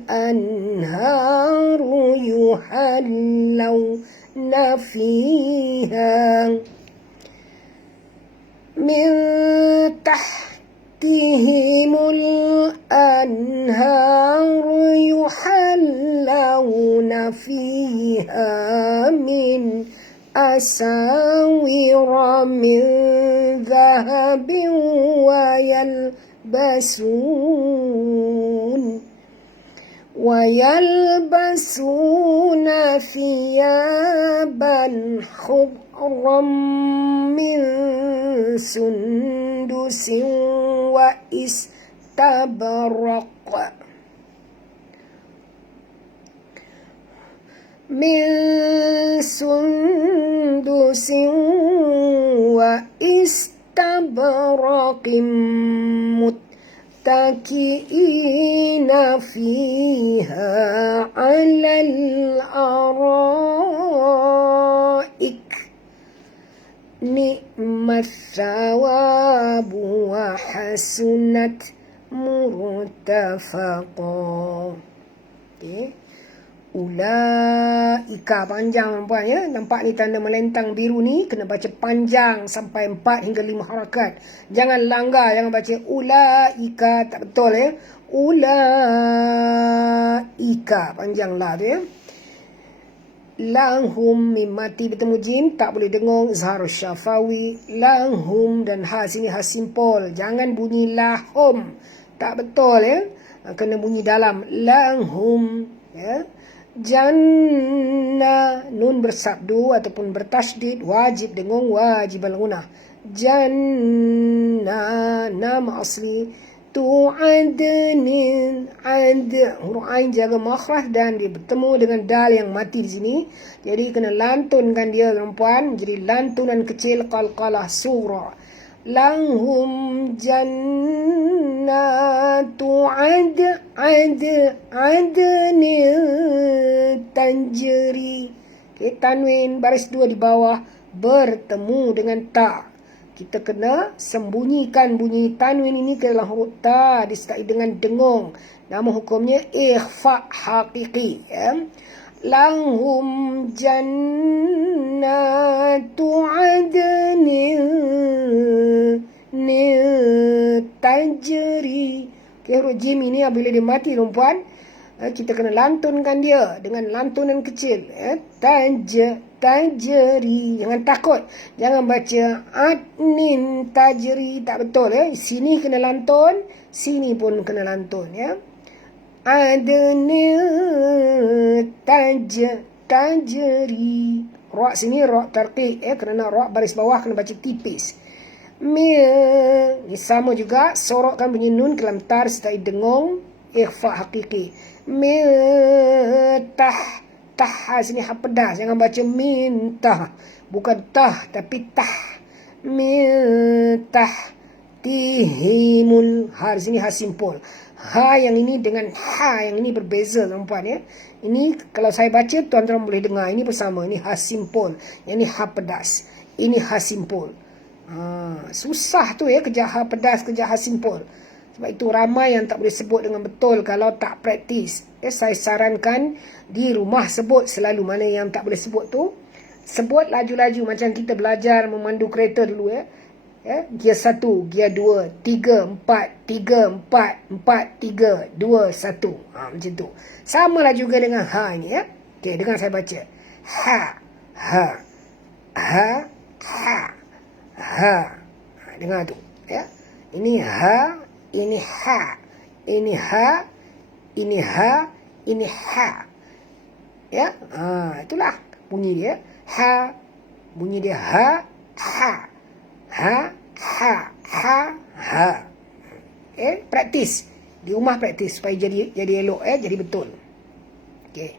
anharu yuhallawna fiha min tahtihimul anharu yuhallawna fiha min asawira min dhahabin wa yalbasuna thiyaban khudran min sundusin wa istabraq, min sundusin wa istabraqin متكئين فيها على الأرائك نعم الثواب وحسنت مرتفقا. Ulaika panjang puan ya. Nampak ni tanda melentang biru ni kena baca panjang sampai 4 hingga 5 harakat. Jangan langgar, jangan baca ulaika, tak betul ya. Ulaika panjang lah tu ya. Lahum mim mati bertemu jim, tak boleh dengung, izharus syafawi. Lahum dan ha sini ha simpol, jangan bunyi lahum, tak betul ya. Kena bunyi dalam lahum ya. Jannah, nun bersabdu ataupun bertasydid, wajib dengung, wajib al-gunah. Jannah, nama asli tu'adnin, ad, huruf ain jaga makhraj dan dia bertemu dengan dal yang mati di sini. Jadi kena lantunkan dia perempuan, jadi lantunan kecil qalqalah surah. Lahum jannatu adnin tanjri. Okay, tanwin baris 2 di bawah bertemu dengan ta. Kita kena sembunyikan bunyi tanwin ini ke dalam huruf ta disertai dengan dengung. Nama hukumnya ikhfa hakiki ya. Lahum jannatu adnin tajri. Okay, huruf jim ini apabila dia mati perempuan, kita kena lantunkan dia dengan lantunan kecil ya. Tajri, jangan takut, jangan baca adnin tajri, tak betul ya. Sini kena lantun, sini pun kena lantun ya. Adnin tajri. Ra' sini ra' tarqiq ya, kerana ra' baris bawah kena baca tipis. Ni sama juga, sorokkan bunyi nun ke dalam tar sertai dengung, ikhfa hakiki. Tah sini hak pedas, jangan baca mintah, bukan tah tapi tah. Mintah tihimul, ha di sini ha simpul. Ha yang ini dengan ha yang ini berbeza tuan-tuan ya. Ini kalau saya baca tuan-tuan boleh dengar, ini bersama, ini ha simpul, yang ini ha pedas, ini ha simpul. Susah tu ya kerja ha pedas, kerja ha simpul. Sebab itu ramai yang tak boleh sebut dengan betul kalau tak praktis. Saya sarankan di rumah sebut selalu. Mana yang tak boleh sebut tu, sebut laju-laju macam kita belajar memandu kereta dulu ya. Gear 1, gear 2, 3, 4, 3, 4, 4, 3, 2, 1. Macam tu. Sama lah juga dengan ha ini ya. Okey, dengar saya baca. Ha, ha, ha, ha, ha. Dengar tu ya. Ini ha, ini ha, ini ha, ini ha, ini ha. Ya, itulah bunyi dia. Ha, bunyi dia ha, ha. Ha, ha, ha, ha. Praktis. Di rumah praktis supaya jadi elok jadi betul. Okey.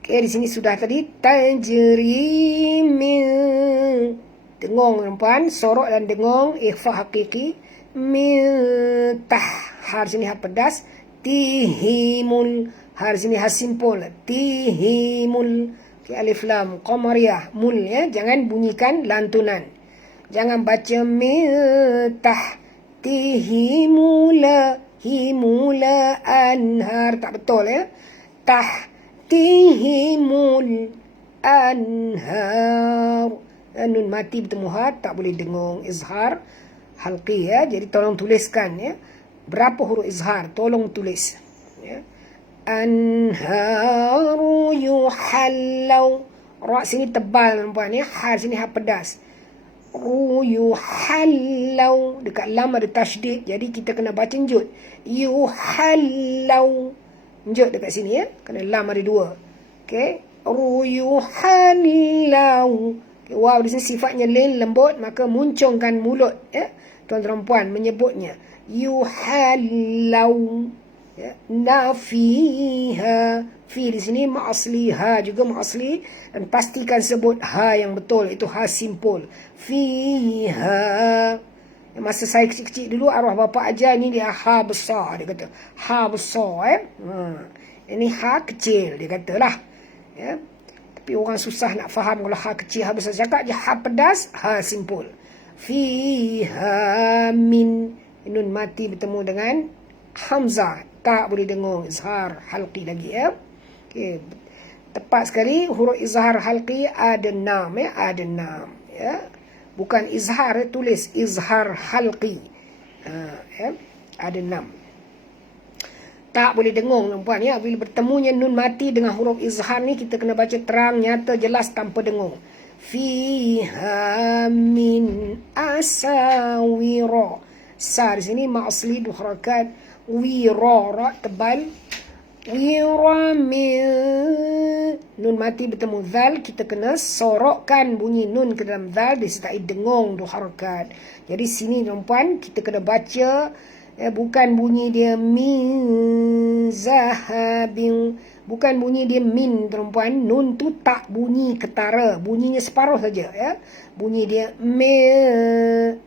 Okey, di sini sudah tadi tajri min. Dengung perempuan, sorok dan dengung, ikhfa hakiki. Mintah, har sini ha pedas. Tihimul, har sini ha simpul. Tihimul. Okay, alif lam qamariyah mul ya, jangan bunyikan lantunan. Jangan baca mitah tihimula himula anhar, tak betul ya. Tah tihimul anhar. Nun mati bertemu ha, tak boleh dengung, izhar halqi ya. Jadi tolong tuliskan ya. Berapa huruf izhar? Tolong tulis ya. Anharu yuhallau. Ra' sini tebal nampak ya. Ha sini ha pedas. Yuhallau, dekat lam ada tasydid, jadi kita kena baca njut. Yuhallau, njut dekat sini ya, kena lam ada 2. Okey, yuhallau. Okay, wow, di sini sifatnya lin, lembut, maka muncungkan mulut ya, tuan-tuan puan menyebutnya. Yuhallau ya. Nafiha, fi di sini ma'asli, ha juga ma'asli, dan pastikan sebut ha yang betul, itu ha simpul. Fiha Masa saya kecil-kecil dulu, arwah bapa ajar ni dia ha besar, dia kata. Ha besar, Ini ha kecil, dia kata lah. Ya. Tapi orang susah nak faham kalau ha kecil, ha besar. Cakap je ha pedas, ha simpul. Fiha min. Nun mati bertemu dengan hamzah. Tak boleh dengung. Izhar halqi lagi, ya. Okay. Tepat sekali, huruf izhar halqi ada 6, ya. Ada 6, ya. Bukan izhar, tulis izhar halqi. Ya. Ada 6. Tak boleh dengung, tuan-puan, ya. Bila bertemunya nun mati dengan huruf izhar ni, kita kena baca terang, nyata, jelas, tanpa dengung. Fiha min asawira. Sa di sini ma'asli 2 harakat. Wira, ra tebal. Wira min. Nun mati bertemu zal, kita kena sorokkan bunyi nun ke dalam zal, disertai dengung 2 harakat. Jadi sini, tuan-puan, kita kena baca, bukan bunyi dia min zahabin, bukan bunyi dia min, tuan-puan. Nun tu tak bunyi ketara, bunyinya separuh saja, ya. Bunyi dia min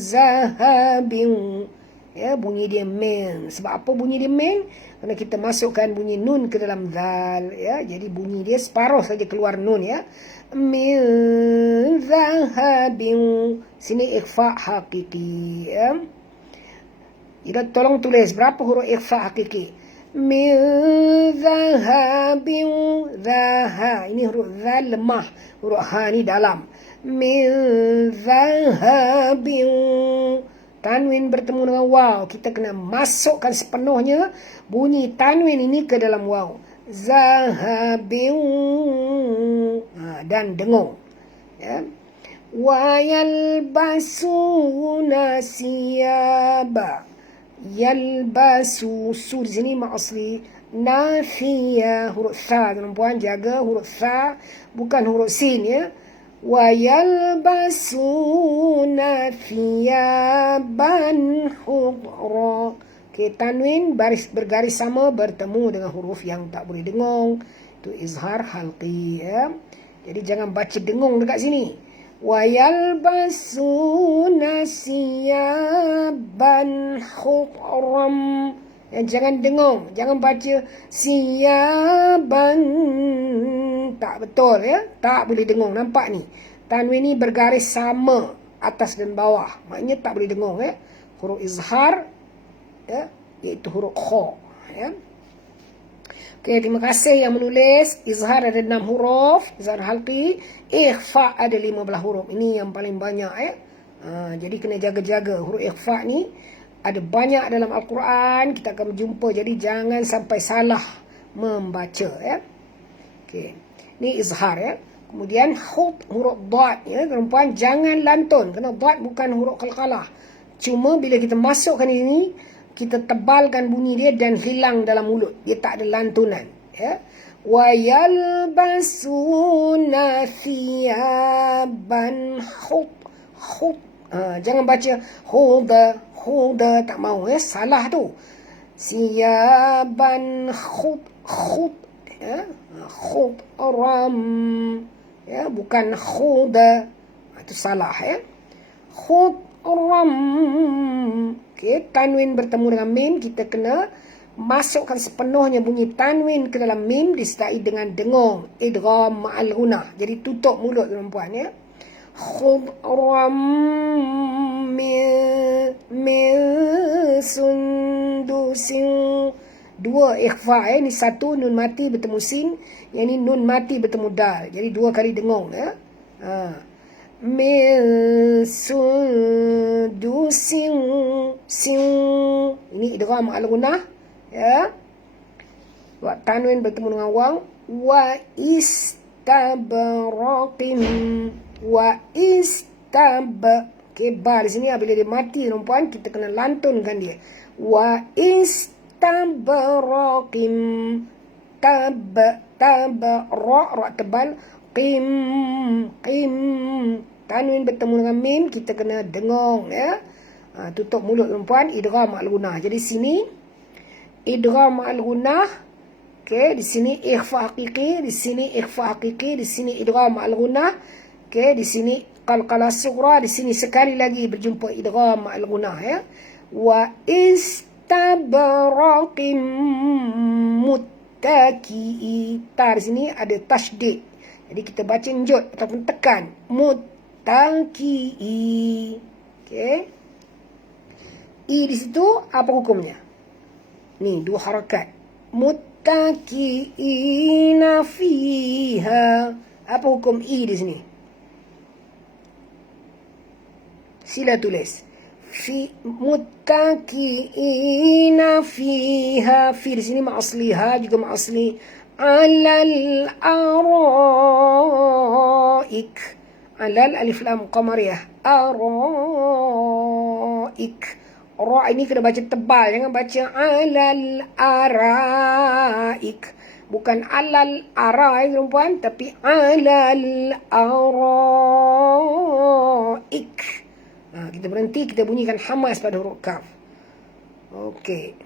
zahabin, ya. Bunyi dia min. Sebab apa bunyi dia min? Kerana kita masukkan bunyi nun ke dalam zal, ya. Jadi bunyi dia separuh saja keluar nun, ya. Min zahabin. Sini ikhfa hakiki, ya. Kita tolong tulis berapa huruf ikhfa hakiki. Min zahabin. Zaha. Ini huruf zal lemah. Huruf ha ni dalam. Min zahabin. Tanwin bertemu dengan waw. Kita kena masukkan sepenuhnya bunyi tanwin ini ke dalam waw. Zahabin. Dan dengung. Ya. Wa yalbasuna siyaba. Yalbasu. Su di sini ma'asli. Nafiya. Huruf sa, tuan-puan, jaga huruf sa, bukan huruf sin, ya. Wa yalbasuna thiyaban khudra. Okay, tanwin baris bergaris sama bertemu dengan huruf yang tak boleh dengung. Itu izhar halqi, ya. Jadi jangan baca dengung dekat sini. Wa yalbasuna thiyaban khudram. Jangan dengung, jangan baca siyaban. Tak betul, ya. Tak boleh dengung. Nampak ni, tanwin ni bergaris sama atas dan bawah. Maknanya tak boleh dengung, ya. Huruf izhar, ya, iaitu huruf kha, ya. Okey, terima kasih yang menulis. Izhar ada 6 huruf, izhar halqi. Ikhfa ada 15 huruf. Ini yang paling banyak, ya. Jadi kena jaga-jaga huruf ikhfa ni. Ada banyak dalam Al-Quran, kita akan jumpa. Jadi jangan sampai salah membaca, ya. Okey. Ni izhar, ya. Kemudian huruf dad, ya, tuan-puan, jangan lantun. Kerana dad bukan huruf qalqalah. Cuma bila kita masukkan ini, kita tebalkan bunyi dia dan hilang dalam mulut. Dia tak ada lantunan, ya. Wa yalbasuna thiyaban jangan baca huda, tak mau, ya. Salah tu. Siyaban ya. Khudram, ya, bukan khuda. Itu salah, ya. Khudram. Okey, tanwin bertemu dengan mim, kita kena masukkan sepenuhnya bunyi tanwin ke dalam mim disertai dengan dengung, idgham ma'al gunah. Jadi tutup mulut, tuan-puan, ya. Khudram min sundusin. 2 ikhfa, ya. Ni 1 nun mati bertemu sin, yang ni nun mati bertemu dal. Jadi 2 kali dengung, ya. Min sundusin. Ini idgham ma'al gunah, ya. Buat tanwin bertemu dengan waw. Wa istabraqin. Wa istab. Okay, ba di sini bila dia mati, tuan-puan, kita kena lantunkan dia. Wa istabraqin. Ra tebal. Qim. Tanwin bertemu dengan mim, kita kena dengung, ya. Tutup mulut, tuan-puan, idgham ma'al gunah. Jadi sini idgham ma'al gunah. Okey, di sini ikhfa hakiki, di sini ikhfa hakiki, di sini idgham ma'al gunah. Okey, di sini qalqalah sughra. Di sini sekali lagi berjumpa idgham ma'al gunah ya. Wa istabraqim muttaki'i. Ta di sini ada tasydid. Jadi kita baca njut ataupun tekan. Muttaki'i. Okey. I di situ apa hukumnya? Ni dua harakat. Muttaki'ina fiha. Apa hukum I di sini? Sila tulis. Fi muttaki'ina fiha. Fi di sini ma'asliha juga ma'asli. Alal araik. Alal alif lam qamariyah. Araik. Ra ini kena baca tebal. Jangan baca alal araik. Bukan alal araik perempuan. Tapi alal araik. Kita berhenti. Kita bunyikan hamas pada huruf kaf. Okey.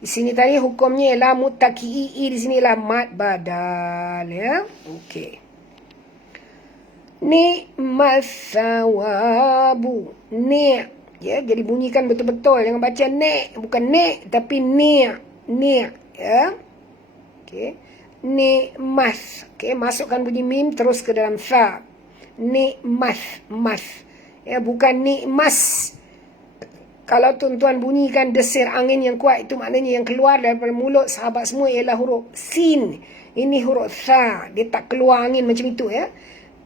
Di sini tadi hukumnya ialah muttaki'i. Di sini ialah mad badal. Ya. Okey. Ni'mas sawabu. Ni'. Ya, jadi bunyikan betul-betul. Jangan baca ne', bukan ne', tapi ni', ni', ya. Okey. Ni'mas. Okey, masukkan bunyi mim terus ke dalam sa. Ni'mas, mas. Ya, bukan ni'mas. Kalau tuan-tuan bunyikan desir angin yang kuat, itu maknanya yang keluar daripada mulut sahabat semua ialah huruf sin. Ini huruf sa. Dia tak keluar angin macam itu, ya.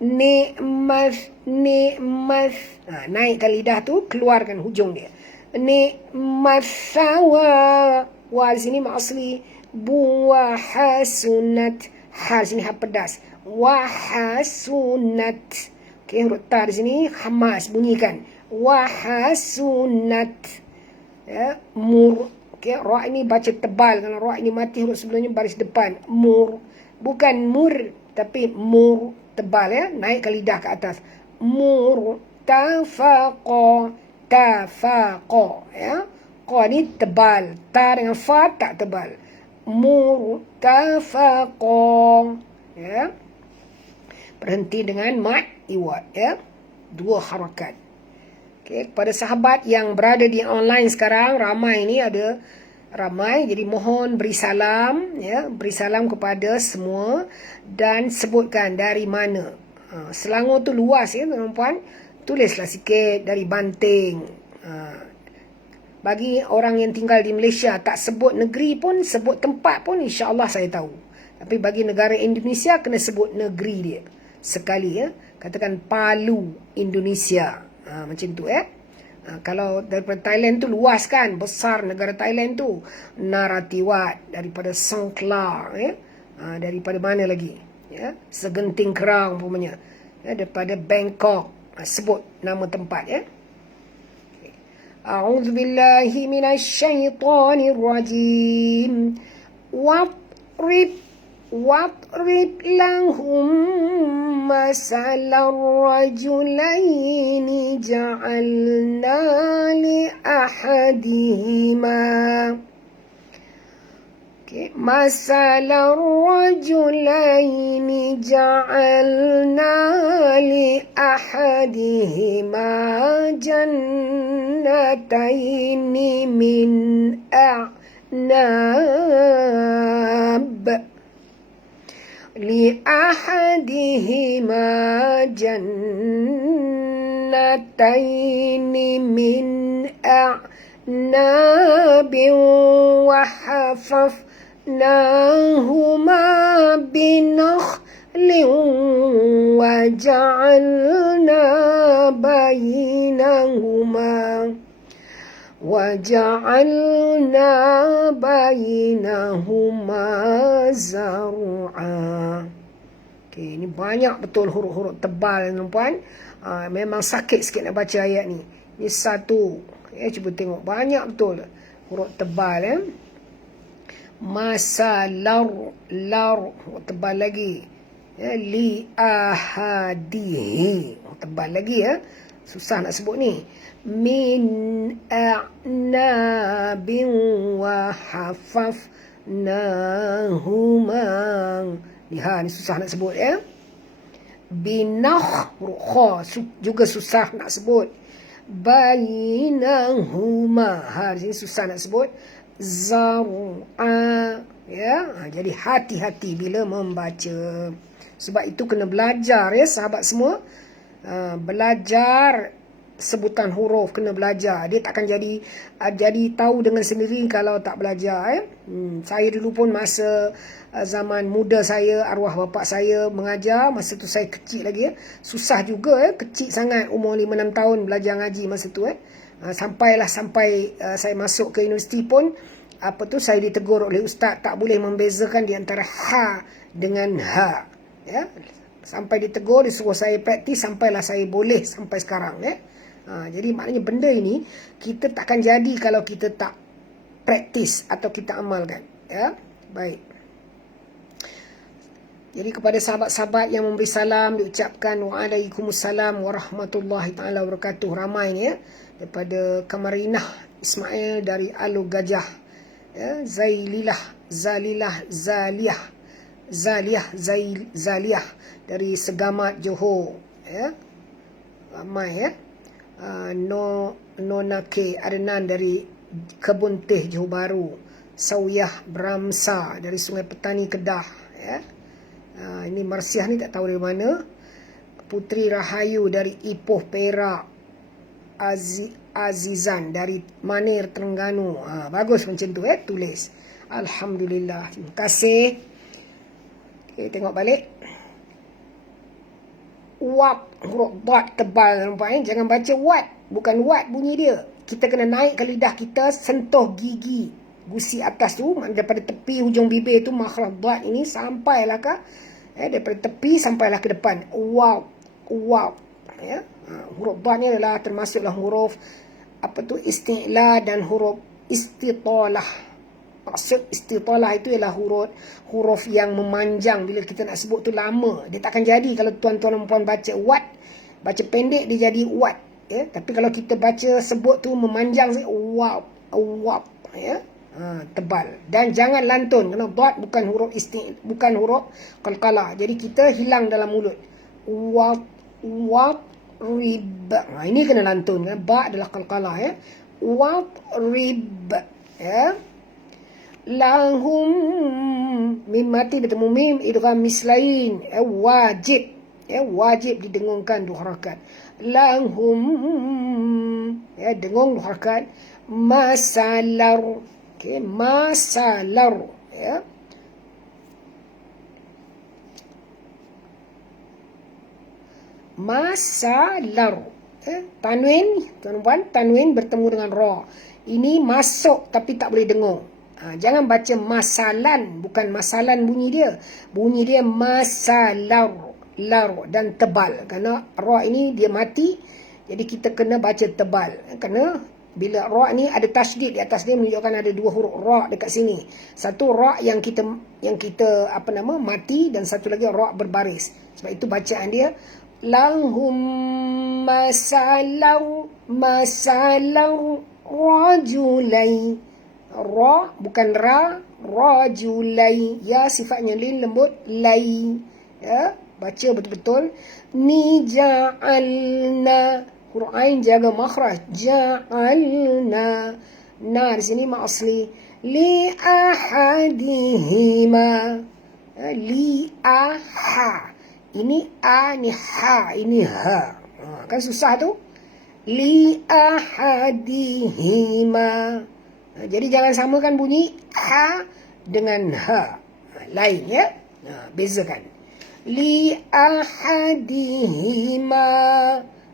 Ni'mas, ni'mas. Naikkan lidah tu, keluarkan hujung dia. Ni'mas sawa. Wa di sini ma'asli. Buwahasunat. Ha di sini ha pedas. Wahasunat. Okey, huruf ta di sini hamas bunyikan. Wahasunat. Ya, mur. Okey, ra ini baca tebal. Kalau ra ini mati huruf sebelumnya baris depan. Mur. Bukan mur, tapi mur. Tebal ya, naikkan lidah ke atas. Murtafaqa. Tafaqa ya. Qa ni tebal. Ta dengan fa tak tebal. Murtafaqa ya. Berhenti dengan mat iwad ya. Dua harakat. Okey, kepada sahabat yang berada di online sekarang, ramai ni ada ramai, jadi mohon beri salam ya, beri salam kepada semua dan sebutkan dari mana. Selangor tu luas ya tuan-tuan, tulislah sikit dari Banting. Bagi orang yang tinggal di Malaysia tak sebut negeri pun, sebut tempat pun, insya-Allah saya tahu. Tapi bagi negara Indonesia kena sebut negeri dia sekali ya. Katakan Palu, Indonesia. Macam tu ya. Kalau daripada Thailand tu luas kan, besar negara Thailand tu. Narathiwat, daripada Songkhla ya. Daripada mana lagi ya, Segenting Kerang umpamanya ya, daripada Bangkok. Sebut nama tempat ya. A'udzubillahi minasyaitonir rajim. Watrib lahum masalar rajulaini ja'alna li ahadihima. Okay. Masalar rajulaini ja'alna li ahadihima jannataini min a'nab. لأحدهما جنتين من أعناب وحففناهما بنخل وجعلنا bainahuma zar'a. Okey, ini banyak betul huruf-huruf tebal tuan-tuan. Memang sakit sikit nak baca ayat ni. Ini satu. Ya, cuba tengok banyak betul huruf tebal ya. Masalar huruf tebal lagi. Ya, li ahadihi. Huruf tebal lagi ya. Susah nak sebut ni. Min a'nabin wa hafafnahuma. Ni susah nak sebut ya. binah, huruf kha juga susah nak sebut. Bainahuma, di sini susah nak sebut. Zar'a, ya. Jadi hati-hati bila membaca. Sebab itu kena belajar, ya sahabat semua. Belajar sebutan huruf, kena belajar. Dia takkan jadi tahu dengan sendiri kalau tak belajar. Saya dulu pun masa zaman muda saya, arwah bapa saya mengajar, masa tu saya kecil lagi, susah juga, kecil sangat, umur 5-6 tahun belajar ngaji masa tu. Sampai saya masuk ke universiti pun, saya ditegur oleh ustaz, tak boleh membezakan di antara ha dengan ha. Ya, sampai ditegur, disuruh saya praktis, sampailah saya boleh sampai sekarang. Jadi maknanya benda ini kita takkan jadi kalau kita tak praktis atau kita amalkan. Ya, baik. Jadi kepada sahabat-sahabat yang memberi salam diucapkan waalaikumsalam warahmatullahi taala wabarakatuh. Ramai ni, ya, daripada Kamarinah Ismail dari Alu Gajah, ya, Zaliah dari Segamat Johor, ya. Ramai, ya. Nona K Adnan dari Kebun Teh Johor Bahru, Sawyah Bramsa dari Sungai Petani Kedah, ya. Ini Marsiah ni tak tahu dari mana. Putri Rahayu dari Ipoh Perak, Azizan dari Manir Terengganu. Bagus macam tu, tulis. Alhamdulillah, terima kasih. Okay, tengok balik. Wat, huruf dot tebal, nampak, jangan baca wat, bukan wat bunyi dia. Kita kena naikkan lidah kita, sentuh gigi gusi atas tu, daripada tepi hujung bibir tu, makhraj dot ini sampailah ke, daripada tepi sampailah ke depan. Wow, ya. Huruf dot ni adalah termasuklah huruf isti'la dan huruf istitalah. Maksud istitalah itu ialah huruf yang memanjang. Bila kita nak sebut tu lama, dia takkan jadi kalau tuan-tuan dan puan baca wat, baca pendek dia jadi wat, ya. Tapi kalau kita baca sebut tu memanjang, wow, ya. Tebal. Dan jangan lantun, kerana dot bukan huruf qalqalah. Jadi kita hilang dalam mulut. Wat rib. Ini kena lantun, kan? Ba adalah qalqalah, ya. Wat rib, ya. Lahum, mim mati bertemu mim, idgham mislain, wajib, ya, wajib didengungkan 2 harakat. Lahum, ya, dengung 2 harakat. Masalar, okay, masalar, ya. Masalar, tanwin, tuan-tuan, tanwin bertemu dengan ra. Ini masuk tapi tak boleh dengung. Jangan baca masalan, bukan masalan bunyi dia. Bunyi dia masalar, lar, dan tebal. Kerana ra ini dia mati, jadi kita kena baca tebal. Kerana bila ra ni ada tasydid di atas dia, menunjukkan ada 2 huruf ra dekat sini. Satu ra yang kita mati, dan satu lagi ra berbaris. Sebab itu bacaan dia lahum masalau rajulai. Ra bukan ra, rajulai, ya, sifatnya lin lembut, lai, ya, baca betul-betul. Ni ja'alna, huruf ain jaga makhraj, ja'alna. Na di sini ma asli. Li ahadihima, li aha. Ini a, ni ha, ini ha. Kan susah tu. Li ahadihima. Jadi jangan samakan bunyi ha dengan ha. Lain, ya. Bezakan. Li ahadihima.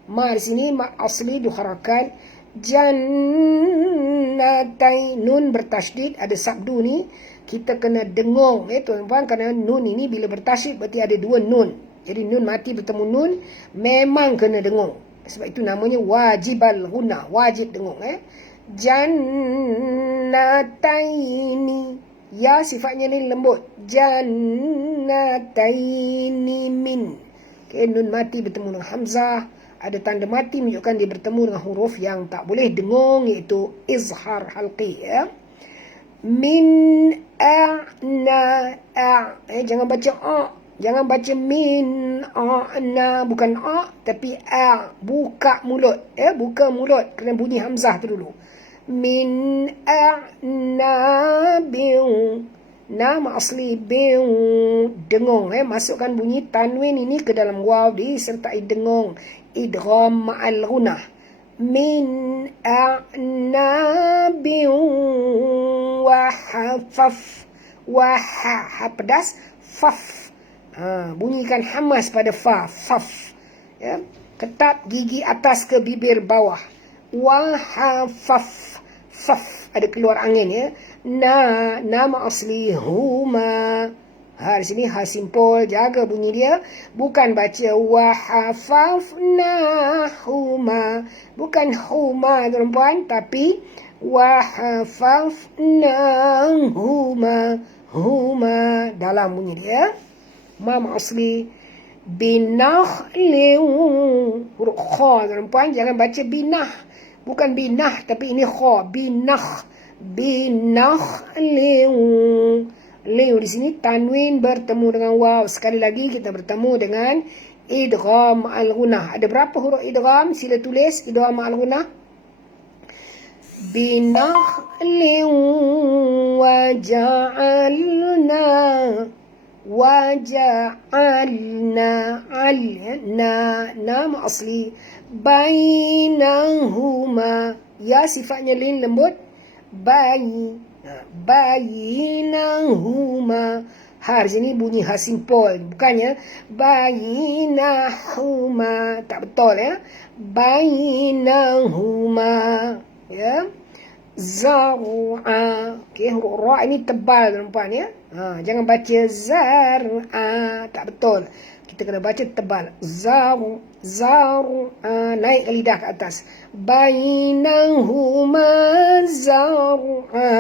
Ma di sini ma asli 2 harakat. Jannatai, nun bertasydid, ada sabdu ni. Kita kena dengung, tuan-tuan, kerana nun ini bila bertasydid berarti ada 2 nun. Jadi nun mati bertemu nun, memang kena dengung. Sebab itu namanya wajibal ghunna, wajib dengung. Jannataini, ya, sifatnya ni lembut. Jannataini min. Okay, nun mati bertemu dengan hamzah, ada tanda mati menunjukkan dia bertemu dengan huruf yang tak boleh dengung, iaitu izhar halqi, ya. Min a'na, jangan baca a, Jangan baca min na, bukan a tapi a. Buka mulut, buka mulut, kena bunyi hamzah tu dulu. Min na bin, na asli bin, dengung, masukkan bunyi tanwin ini ke dalam waw disertai dengung, idgham ma'al gunah. Min a'nabin wa hafaf, wa ha pedas, faf, bunyikan hamas pada fa, faf, ketat gigi atas ke bibir bawah. Wa hafaf, faf, ada keluar angin, na, nama asli huma. Di sini ha simpul, jaga bunyi dia. Bukan baca wa hafafna huma, bukan huma tuan-puan, tapi wa hafafna huma, huma dalam bunyi dia. Mam asli binakhlin, huruf kha tuan-puan, jangan baca binah, bukan binah tapi ini kha, binakhlin. Liu di sini tanwin bertemu dengan waw. Sekali lagi kita bertemu dengan idgham al-gunah. Ada berapa huruf idgham? Sila tulis idgham al-gunah. Binakhlin wa ja'alna alna, nama asli bainahuma, ya sifatnya lin lembut, bainahuma. Di sini bunyi ha simpul, bukannya bainahuma, tak betul bainahuma, zar'a. Huruf ra ini tebal tuan-puan, jangan baca zar'a, tak betul. Kita kena baca tebal. Zar'a, naik lidah ke atas. Bainahuma zar'a.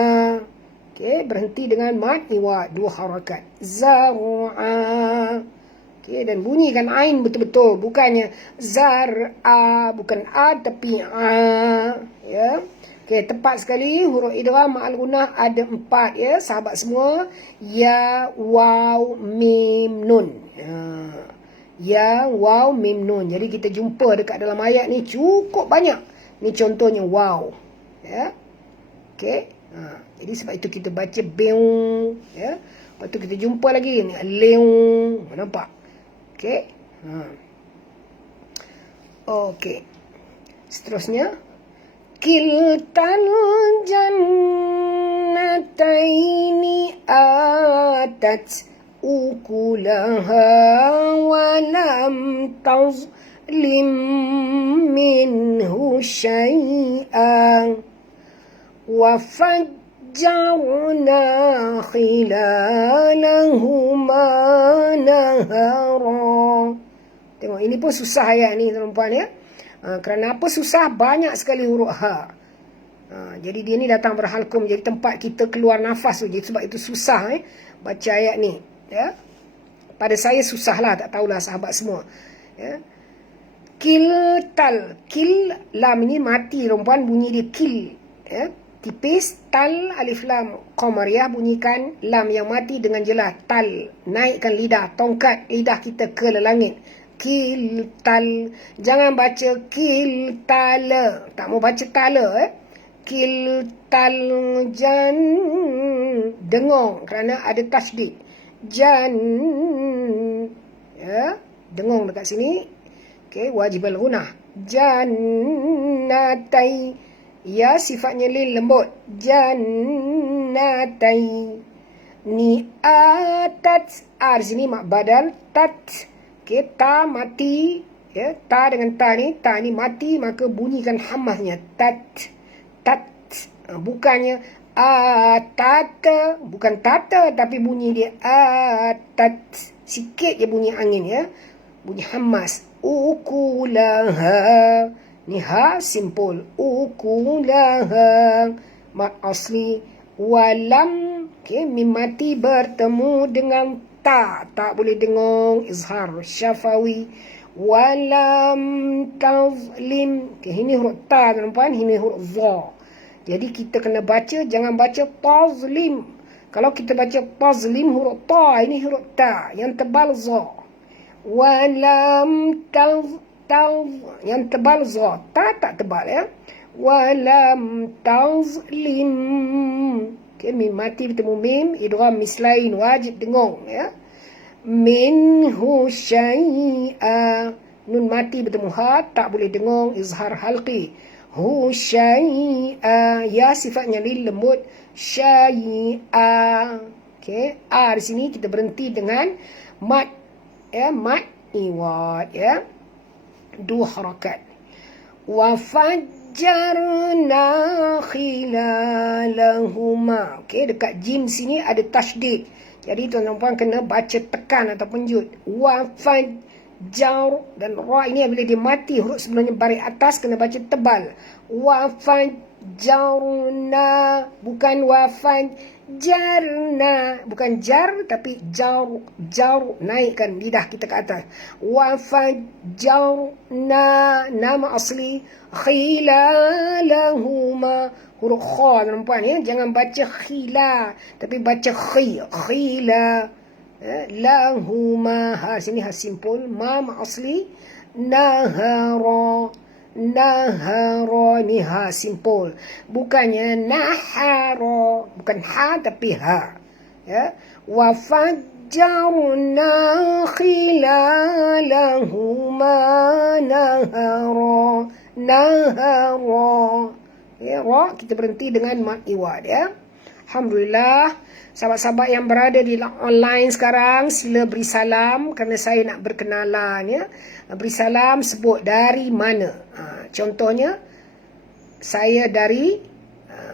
Berhenti dengan mad iwad, 2 harakat. Zar'a. Dan bunyikan ain betul-betul, bukannya zar'a, bukan a tapi a. Tepat sekali huruf idgham ma'al gunah ada 4 sahabat semua. Ya, waw, mim, nun. Ya, waw, mim, nun. Jadi kita jumpa dekat dalam ayat ni cukup banyak. Ni contohnya waw. Jadi sebab itu kita baca beung, lepas tu kita jumpa lagi ni leung, nampak? Okey. Seterusnya, kiltal jannataini atat ukulaha wa lam tazlim minhu syai'an wa fajjarna khilalahuma nahara. Tengok, ini pun susah ayat ni tuan-tuan kerana apa susah? Banyak sekali huruf ha. Jadi dia ni datang berhalqum, jadi tempat kita keluar nafas tu. Jadi sebab itu susah baca ayat ni. Pada saya susah lah, tak tahulah sahabat semua. Kiltal, kil, lam ini mati tuan-puan, bunyi dia kil. Tipis, tal, alif lam qamariyah, bunyikan lam yang mati dengan jelas. Tal, naikkan lidah, tongkat lidah kita ke langit. Kiltal, jangan baca kiltala, tak mau baca tala. Kiltal jan, dengung kerana ada tasydid. Jan, dengung dekat sini. Wajib al-gunah. Jannatai, ya sifatnya lin lembut. Jannatai. Ni atat, di sini mak badal tat. Ta mati, ta dengan ta ni mati, maka bunyikan hamahnya tat, tat. Bukannya atata, bukan tata, tapi bunyi dia atat, sikit je bunyi angin, bunyi hamas. Ukulaha, ni ha simpul, ukulaha mat asli. Walam, mim mati bertemu dengan tak boleh dengung, izhar syafawi. Walam tazlim, ini huruf ta tuan-tuan, ini huruf za. Jadi kita kena baca, jangan baca tazlim. Kalau kita baca tazlim huruf ta, ini huruf ta yang tebal za. Walam yang tebal za, ta tak tebal ya. Walam tazlim. Okay, mim mati bertemu mim, idgham mislain wajib dengung ya. Minhu syai'a, nun mati bertemu ha, tak boleh dengung, izhar halqi. Hu syai'a, ya sifatnya lil lembut, syai'a. Okay, a di sini kita berhenti dengan mat ya, mat iwad ya, 2 harakat. Wa fajjarna khilalahuma. Okay, dekat jim sini ada tasydid. Jadi tuan-tuan puan kena baca tekan ataupun jud. Wa fajjar, dan ra ini bila dia mati huruf sebelumnya baris atas kena baca tebal. Wa fajjarna, bukan wa fajjarna, bukan jar tapi jar, naikkan lidah kita ke atas. Wa fajjarna, nama asli khilalahuma, huruf kha tuan-puan ya, jangan baca khila tapi baca khila lahuma. Ha sini ha simpul, ma asli nahara ni ha simpul, bukannya nahara, bukan ha tapi ha ya. Wa fajjarna khilalahuma nahara ya, ra kita berhenti dengan mat iwad ya. Alhamdulillah, sahabat-sahabat yang berada di online sekarang, sila beri salam kerana saya nak berkenalan ya. Beri salam, sebut dari mana. Contohnya saya dari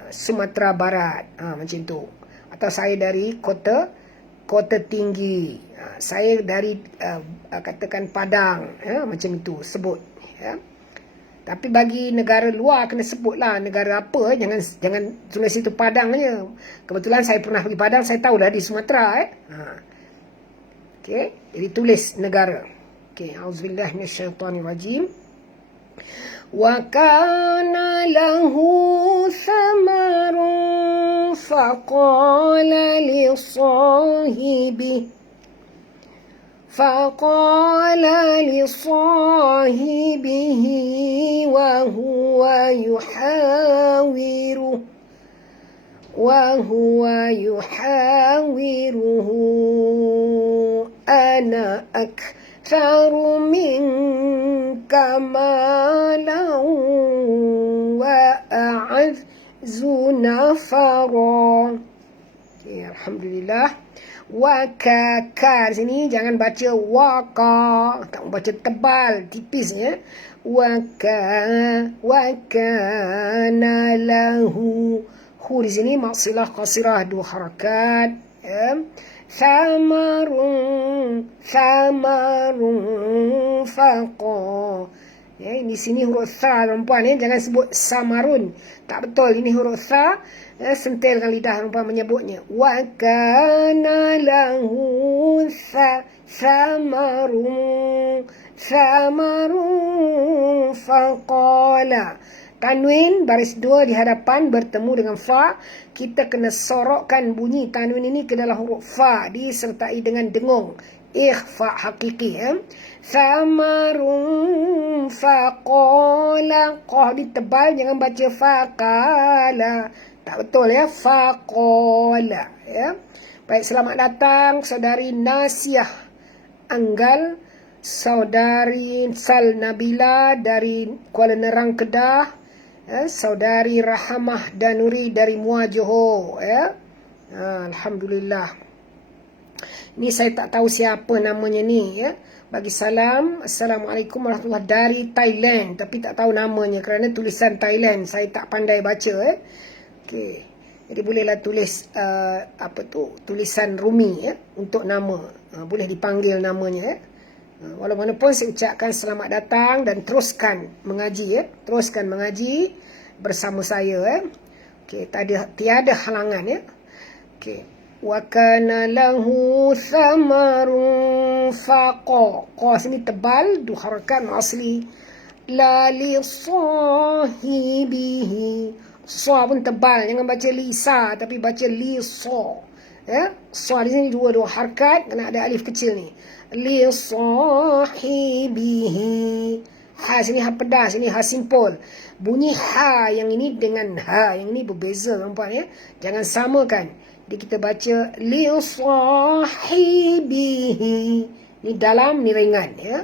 Sumatera Barat, macam tu. Atau saya dari Kota Tinggi, saya dari katakan Padang ya, macam itu sebut ya. Tapi bagi negara luar kena sebutlah negara apa, jangan tulis itu Padang aja. Kebetulan saya pernah pergi Padang, saya tahulah di Sumatera Okey, jadi tulis negara. Okey, auzubillahi minasyaitonirrajim. Wa kana lahu thamarun faqala li sahibihi فقال لصاحبه وهو يحاوره أنا أكثر منك مالا وأعز نفرا. Alhamdulillah. Waka di sini jangan baca waka, tak baca tebal, tipis ya. Waka lahu, hu di sini maksilah qasirah, 2 harakat ya. Thamarun faqa ya, di sini huruf tha perempuan ya, jangan sebut samarun, tak betul, ini huruf tha ya, sentilkan lidah perempuan menyebutnya. Wa kana lahu thamarun faqala. Tanwin baris 2 di hadapan bertemu dengan fa, kita kena sorokkan bunyi tanwin ini ke dalam huruf fa disertai dengan dengung, ikhfa hakiki ya. Thamarun faqala, qah ditebal, jangan baca faqala, tak betul ya, faqala ya. Baik, selamat datang saudari Nasiah Anggal, saudari Sal Nabila dari Kuala Nerang Kedah ya, saudari Rahamah Danuri dari Muar Johor ya. Alhamdulillah. Ini saya tak tahu siapa namanya ni ya. Bagi salam, Assalamualaikum warahmatullahi, dari Thailand, tapi tak tahu namanya kerana tulisan Thailand saya tak pandai baca Okey. Jadi bolehlah tulis tulisan Rumi ya untuk nama. Boleh dipanggil namanya ya. Walaupun saya ucapkan selamat datang dan teruskan mengaji ya. Teruskan mengaji bersama saya ya. Okey, tiada halangan ya. Okey. Wa kana lahu thamarun faqa. Qa sini tebal, 2 harakat asli. La li sahibihi. Sa pun tebal, jangan baca lisa tapi baca li sa. Ya, sa di sini dua harakat, kena ada alif kecil ni. Li sahibihi. Ha sini ha pedas, sini ha simpul. Bunyi ha yang ini dengan ha yang ini berbeza, nampak ya? Jangan samakan. Jadi kita baca li sahibihi. Ni dalam, ni ringan ya.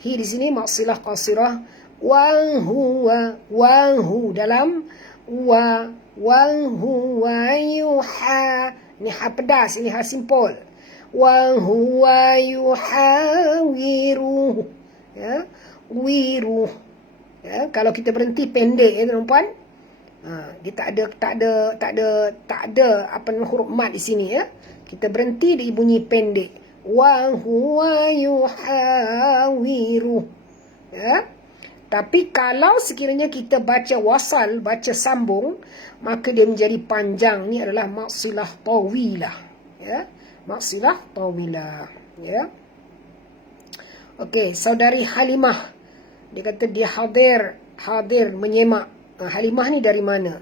Hi di sini maksilah qasirah. Wa hu dalam, wa huwa yuha. Ini ha pedas, ini ha simpul. Wa huwa yuhawiru. Ya, wiru. Ya, kalau kita berhenti pendek ya tuan-tuan. Dia tak ada apa nama huruf mat di sini ya. Kita berhenti di bunyi pendek. Wa huwa yuhawiru. Ya. Tapi kalau sekiranya kita baca wasal, baca sambung, maka dia menjadi panjang. Ini adalah maksilah tawilah. Ya, maksilah tawilah. Ya. Okey, saudari Halimah. Dia kata dia hadir menyemak. Halimah ni dari mana?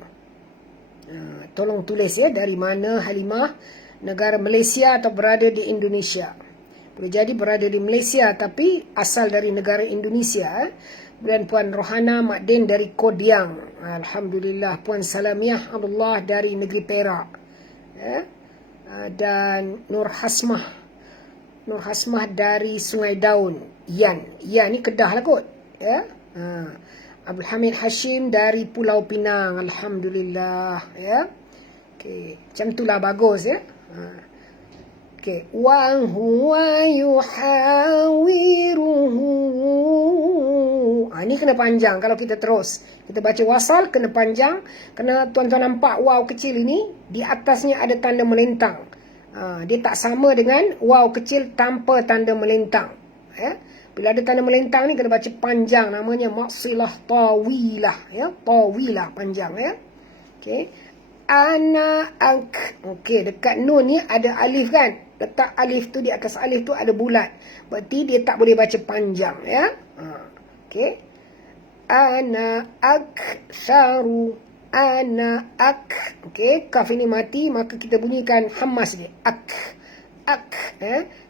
Tolong tulis ya, dari mana Halimah? Negara Malaysia atau berada di Indonesia? Boleh jadi berada di Malaysia tapi asal dari negara Indonesia. Dan Puan Rohana Makdin dari Kodiang. Alhamdulillah. Puan Salamiah Abdullah dari negeri Perak. Ya. Dan Nur Hasmah dari Sungai Daun. Yan ni Kedah lah kot. Ya. Abdul Hamid Hashim dari Pulau Pinang. Alhamdulillah. Ya. Okey, macam itulah bagus ya. Okey, wa huwa yuhawiruhu. Ini kena panjang kalau kita terus. Kita baca wasal kena panjang. Kena tuan-tuan nampak waw kecil ini di atasnya ada tanda melintang. Dia tak sama dengan waw kecil tanpa tanda melintang. Ya. Bila ada tanda melintang ni kena baca panjang, namanya maksilah tawilah ya. Tawilah panjang ya. Okey. Ana ak. Okey, dekat nun ni ada alif kan? Letak alif tu di atas alif tu ada bulat. Berarti dia tak boleh baca panjang ya. Okey. Ana aktsaru. Ana ak. Okey, kaf ini mati maka kita bunyikan hammas dia. Ak.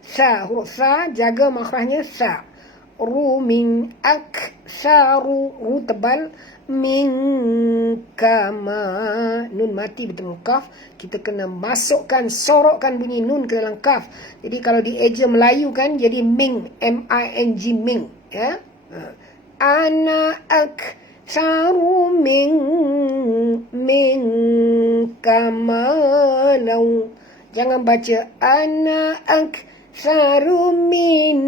Sa, huruf sa jaga makhrajnya sa. Ru min aktsaru, ru tebal. Min kama, nun mati bertemu kaf. Kita kena masukkan, sorokkan bunyi nun ke dalam kaf. Jadi kalau di eja Melayu kan jadi ming, M-I-N-G, ming ya. Ana aktsaru min kamalau. Jangan baca ana aktsaru min.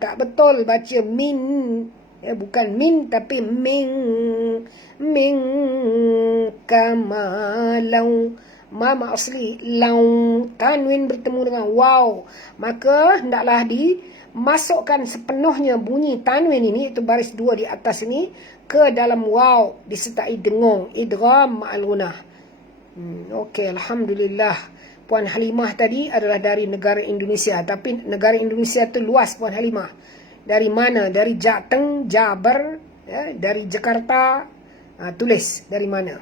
Tak betul baca min. Ya, bukan min tapi min kamalau. Ma asli lau, tanwin bertemu dengan waw, maka hendaklah dimasukkan sepenuhnya bunyi tanwin ini, itu baris dua di atas ini, ke dalam waw disertai dengung, idgham ma'al gunah. Okey, alhamdulillah. Puan Halimah tadi adalah dari negara Indonesia, tapi negara Indonesia tu luas Puan Halimah. Dari mana? Dari Jateng, Jabar, ya, dari Jakarta. Tulis dari mana.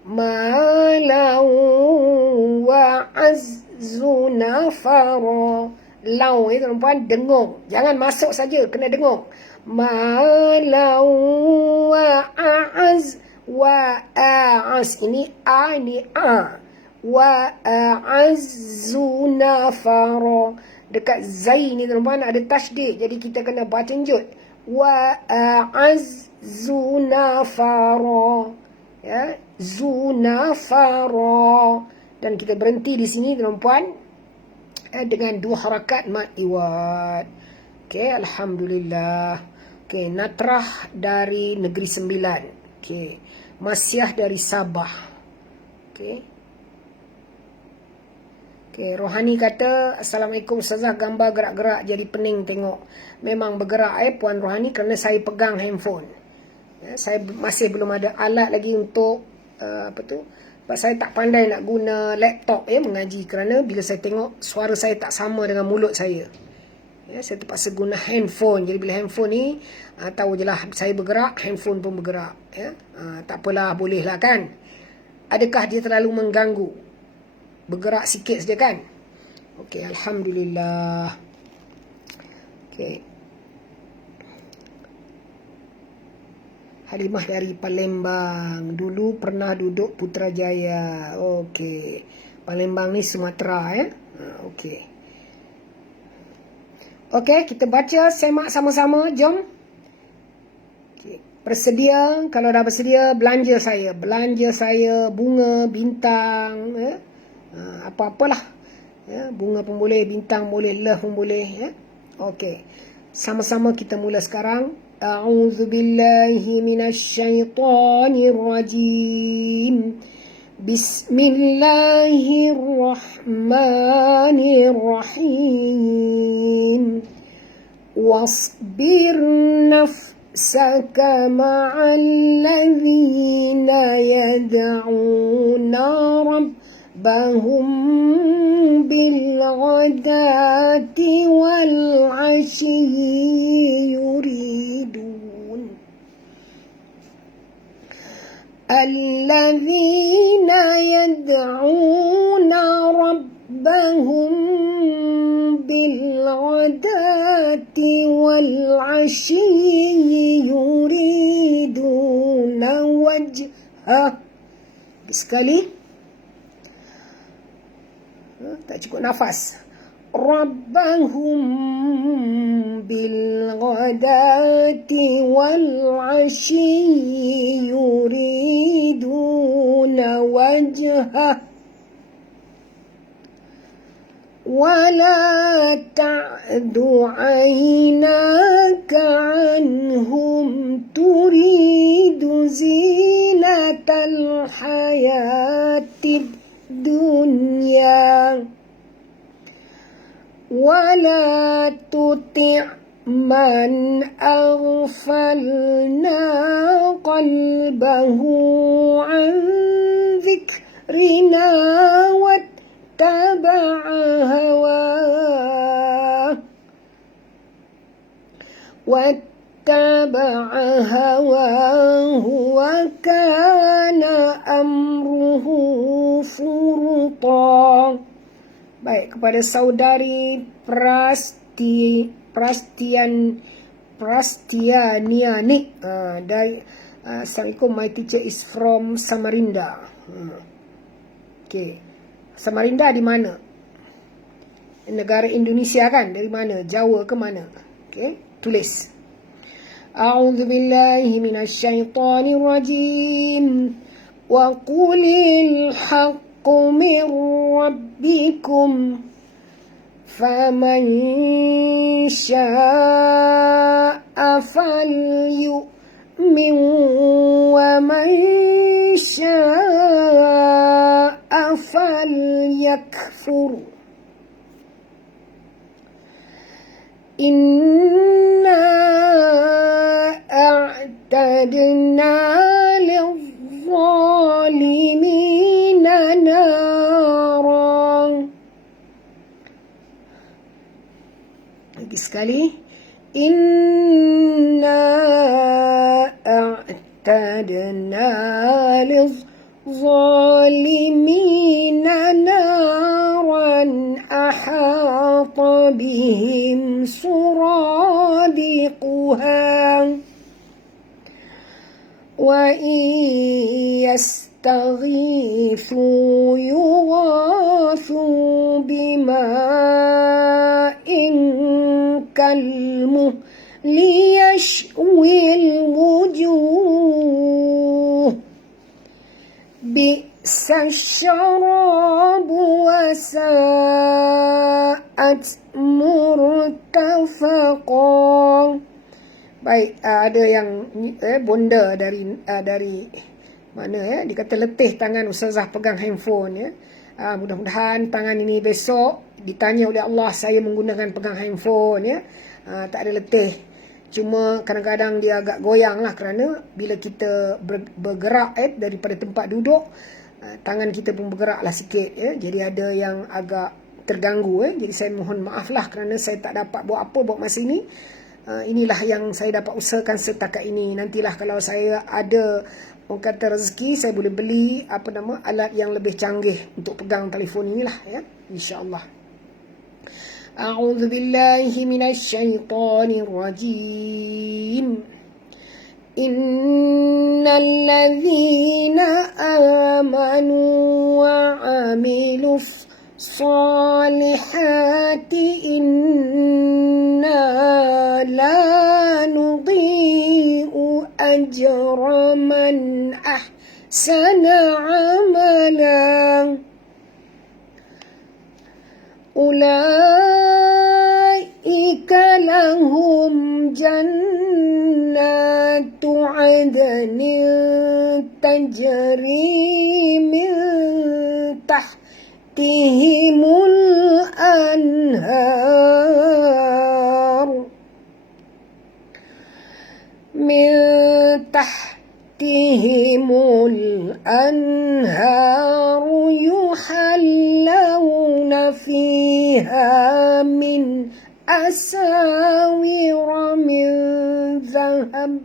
Malau wa azzuna fara. Lau itu perempuan dengung. Jangan masuk saja, kena dengung. Malau wa a'az wa a'az. Ini a, ini a. Wa a'azzuna fara. Dekat zai ni tuan-tuan ada tasydid. Jadi kita kena baca njut. Wa a'azzuna fara. Ya, zuna fara. Dan kita berhenti di sini tuan-tuan dengan dua harakat mad iwad. Okey, alhamdulillah. Okey, Natrah dari Negeri Sembilan. Okey, Masyah dari Sabah. Okey. Okay, Rohani kata, Assalamualaikum Ustazah, gambar gerak-gerak jadi pening tengok. Memang bergerak Puan Rohani kerana saya pegang handphone. Ya, saya masih belum ada alat lagi untuk sebab saya tak pandai nak guna laptop mengaji, kerana bila saya tengok suara saya tak sama dengan mulut saya. Ya, saya terpaksa guna handphone. Jadi bila handphone ni tahu je lah saya bergerak, handphone pun bergerak. Ya, tak apalah, boleh lah kan. Adakah dia terlalu mengganggu? bergerak sikit saja kan. Okey, alhamdulillah. Okey. Halimah dari Palembang. Dulu pernah duduk Putrajaya. Okey. Palembang ni Sumatera okey. Okey, kita baca, semak sama-sama. Jom. Okay. Bersedia, kalau dah bersedia, belanja saya bunga, bintang, apa-apalah. Bunga pun boleh, bintang boleh, love pun boleh. Okey. Sama-sama kita mula sekarang. A'udzu billahi minasyaitonir rajim. Bismillahirrahmanirrahim. Wasbir nafsaka ma'al ladzina yad'una rabbahum bil ghadati wal 'ashyi yuridun alladzina yad'una rabbahum bil ghadati wal 'ashyi yuriduna wajhah. Sekali, tak cukup nafas. Rabbahum bil ghadati wal 'ashyi yuriduna wajhah ولا تعد عيناك عنهم تريد زينة الحياة الدنيا ولا تطع من أغفلنا قلبه عن ذكرنا واتبع هواه وكان أمره فرطا. Baik, kepada saudari Prastianiani dari Assalamualaikum, my teacher is from Samarinda. Okay, Samarinda di mana? Negara Indonesia kan? Dari mana? Jawa ke mana? Okay, tulis. A'udzu billahi minasyaitonir rajim. Wa qulil haqqu min rabbikum faman syaa'a falyu'min wa man syaa'a falyakfur. Inna a'tadna lil-zalimina naran. Lagi sekali. Inna a'tadna lil-zalimina naran ahata bihim suradiquha wa yastaghithu yughathu bima'in kalmuhli yashwil wujuh bi'sa syarabu wa sa'at murtafaqan. Baik, ada yang bonda dari mana dikata letih tangan ustazah pegang handphone mudah-mudahan tangan ini besok ditanya oleh Allah saya menggunakan pegang handphone tak ada letih. Cuma kadang-kadang dia agak goyang lah kerana bila kita bergerak daripada tempat duduk, tangan kita pun bergerak lah sikit jadi ada yang agak terganggu jadi saya mohon maaf lah kerana saya tak dapat buat apa buat masa ini. Inilah yang saya dapat usahakan setakat ini. Nantilah kalau saya ada orang kata rezeki, saya boleh beli alat yang lebih canggih untuk pegang telefon inilah ya, insya-Allah. A'udzu billahi minasy syaithanir rajim. Innal ladzina amanu wa 'amilus salihati inna la nudhi'u ajra man ahsana 'amalan. Ulaika lahum jannatu 'adnin tajri min tahtihimul anhar yuhallawna fiha min asawira min dhahab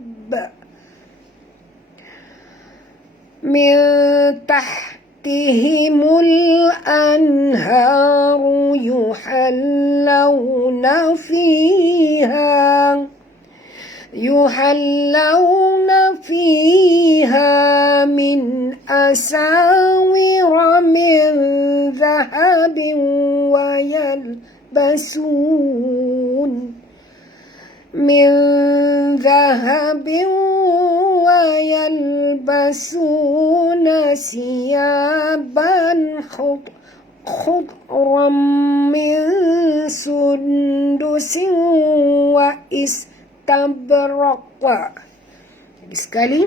min tahtihimul anhar yuhallawna fiha min asawira min dhahabin wa yalbasun min dhahabin wa yalbasuna siyaban khudran min sundusin wa istabraqa. Jadi sekali,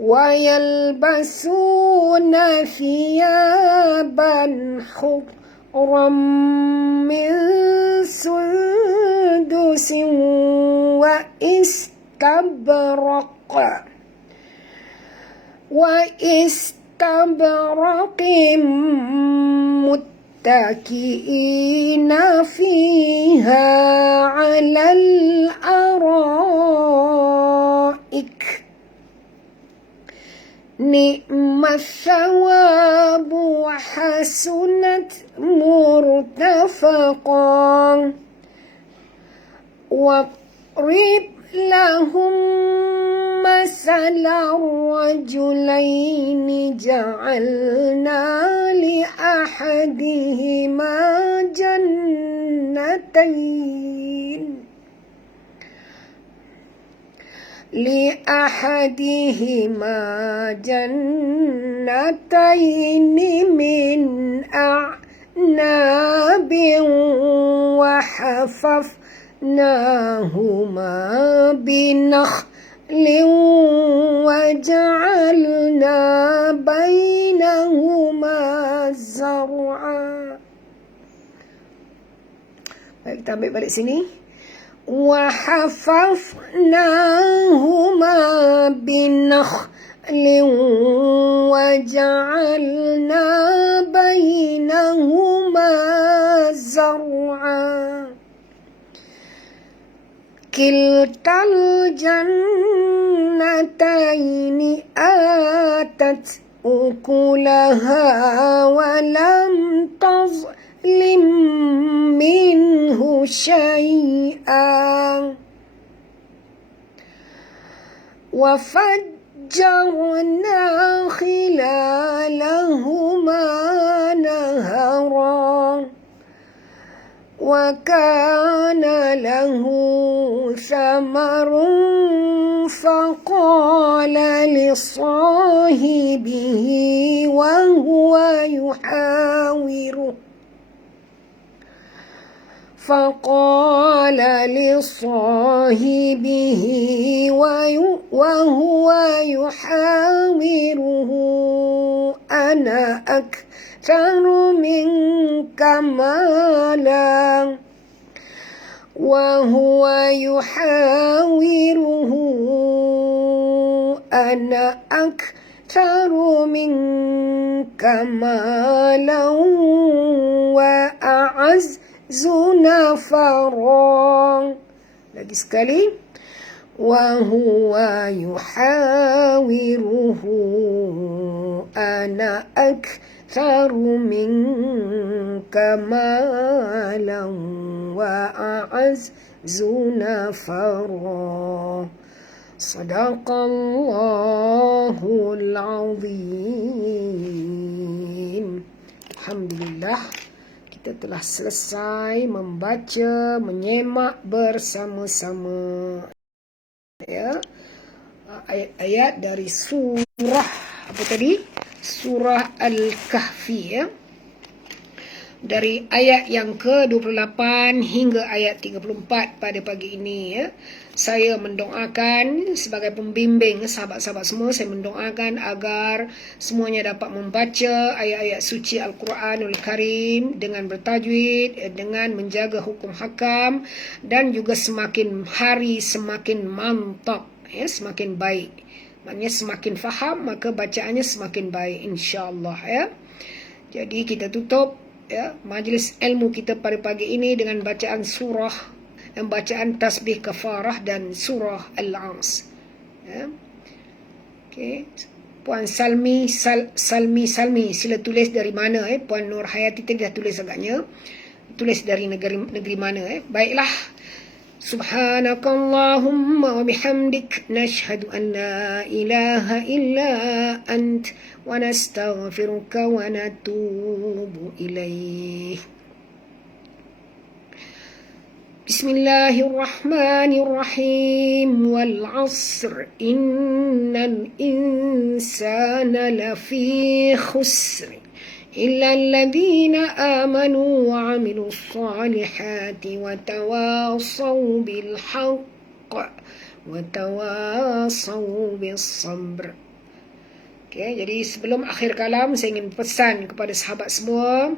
wa yalbasuna thiyaban khudran min sundusin wa istabraqa muttaki'ina fiha 'alal araik ni'mas thawabu wa hasunat murtafaqan waqrib lahum masala rajulaini ja'alna li ahadihima jannatain min a'nabin wa hafafnahuma binakhlin wa ja'alna bainahuma zar'a. Baik, kita ambil balik sini. Wa hafafnahuma binakhlin wa ja'alna bainahuma zar'a. Kiltal jannataini atat ukulaha wa lam tazlim minhu syai'an wa fajjarna khilalahuma naharan wa kana lahu thamarun faqala li sahibihi wa huwa yuhawiruh ana aktsaru minka malan wa huwa yuhawiruhu ana aktsaru minka malan wa a'azzu nafaran. Lagi sekali, وهو يحاوره أنا أكثر منك مالا وأعز نفرا صدق الله العظيم. Alhamdulillah, kita telah selesai membaca, menyemak bersama-sama ya ayat-ayat dari surah apa tadi? Surah Al-Kahfi ya. Dari ayat yang ke-28 hingga ayat 34 pada pagi ini ya. Saya mendoakan sebagai pembimbing sahabat-sahabat semua, saya mendoakan agar semuanya dapat membaca ayat-ayat suci Al-Quranul Karim dengan bertajwid, dengan menjaga hukum hakam, dan juga semakin hari semakin mantap ya, semakin baik. Maknanya semakin faham maka bacaannya semakin baik insya-Allah ya. Jadi kita tutup ya majlis ilmu kita pada pagi ini dengan bacaan surah dan bacaan tasbih kafarah dan surah Al-As ya. Okey, Puan Salmi sila tulis dari mana Puan Nur Hayati tadi dah tulis agaknya, tulis dari negeri mana baiklah. Subhanakallahumma wa bihamdik nashhadu an la ilaha illa ant wa nastaghfiruka wa natubu ilaih. Bismillahirrahmanirrahim. Wal 'asr innal insana lafi khusr إلا الذين آمنوا وعملوا الصالحات وتواصوا بالحق وتواصوا بالصبر. Okay, jadi sebelum akhir kalam saya ingin pesan kepada sahabat semua,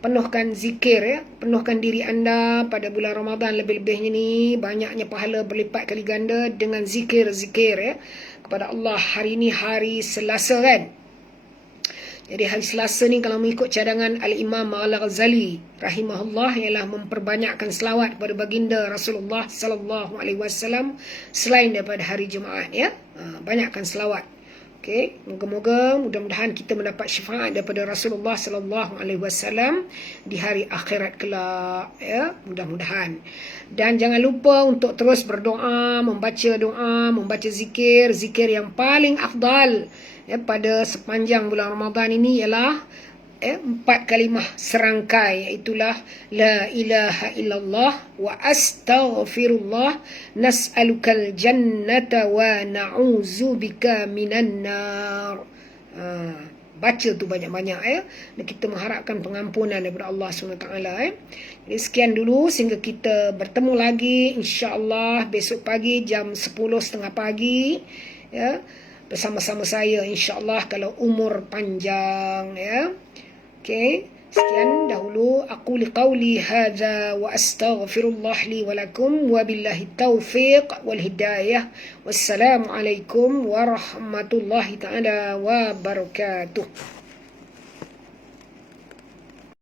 penuhkan zikir ya, penuhkan diri anda pada bulan Ramadan, lebih-lebihnya ni banyaknya pahala berlipat kali ganda dengan zikir-zikir ya kepada Allah. Hari ini hari Selasa kan. Jadi hari Selasa ni kalau mengikut cadangan Al-Imam Al-Ghazali rahimahullah ialah memperbanyakkan selawat kepada baginda Rasulullah sallallahu alaihi wasallam selain daripada hari Jumaat ya. Banyakkan selawat. Okey, moga-moga mudah-mudahan kita mendapat syafaat daripada Rasulullah sallallahu alaihi wasallam di hari akhirat kelak ya, mudah-mudahan. Dan jangan lupa untuk terus berdoa, membaca doa, membaca zikir yang paling afdal ya pada sepanjang bulan Ramadan ini ialah 4 kalimah serangkai, iaitulah la ilaha illallah wa astaghfirullah nas'alukal jannata wa na'udzubika minan nar. Baca tu banyak-banyak ya. Dan kita mengharapkan pengampunan daripada Allah SWT ya. Jadi sekian dulu sehingga kita bertemu lagi insya-Allah besok pagi jam 10.30 pagi ya. Bersama-sama saya insya-Allah kalau umur panjang ya. Okey, sekian dahulu aku liqauli hadza wa astaghfirullah li wa lakum wa billahi taufiq wal hidayah. Wassalamu alaikum warahmatullahi taala wabarakatuh.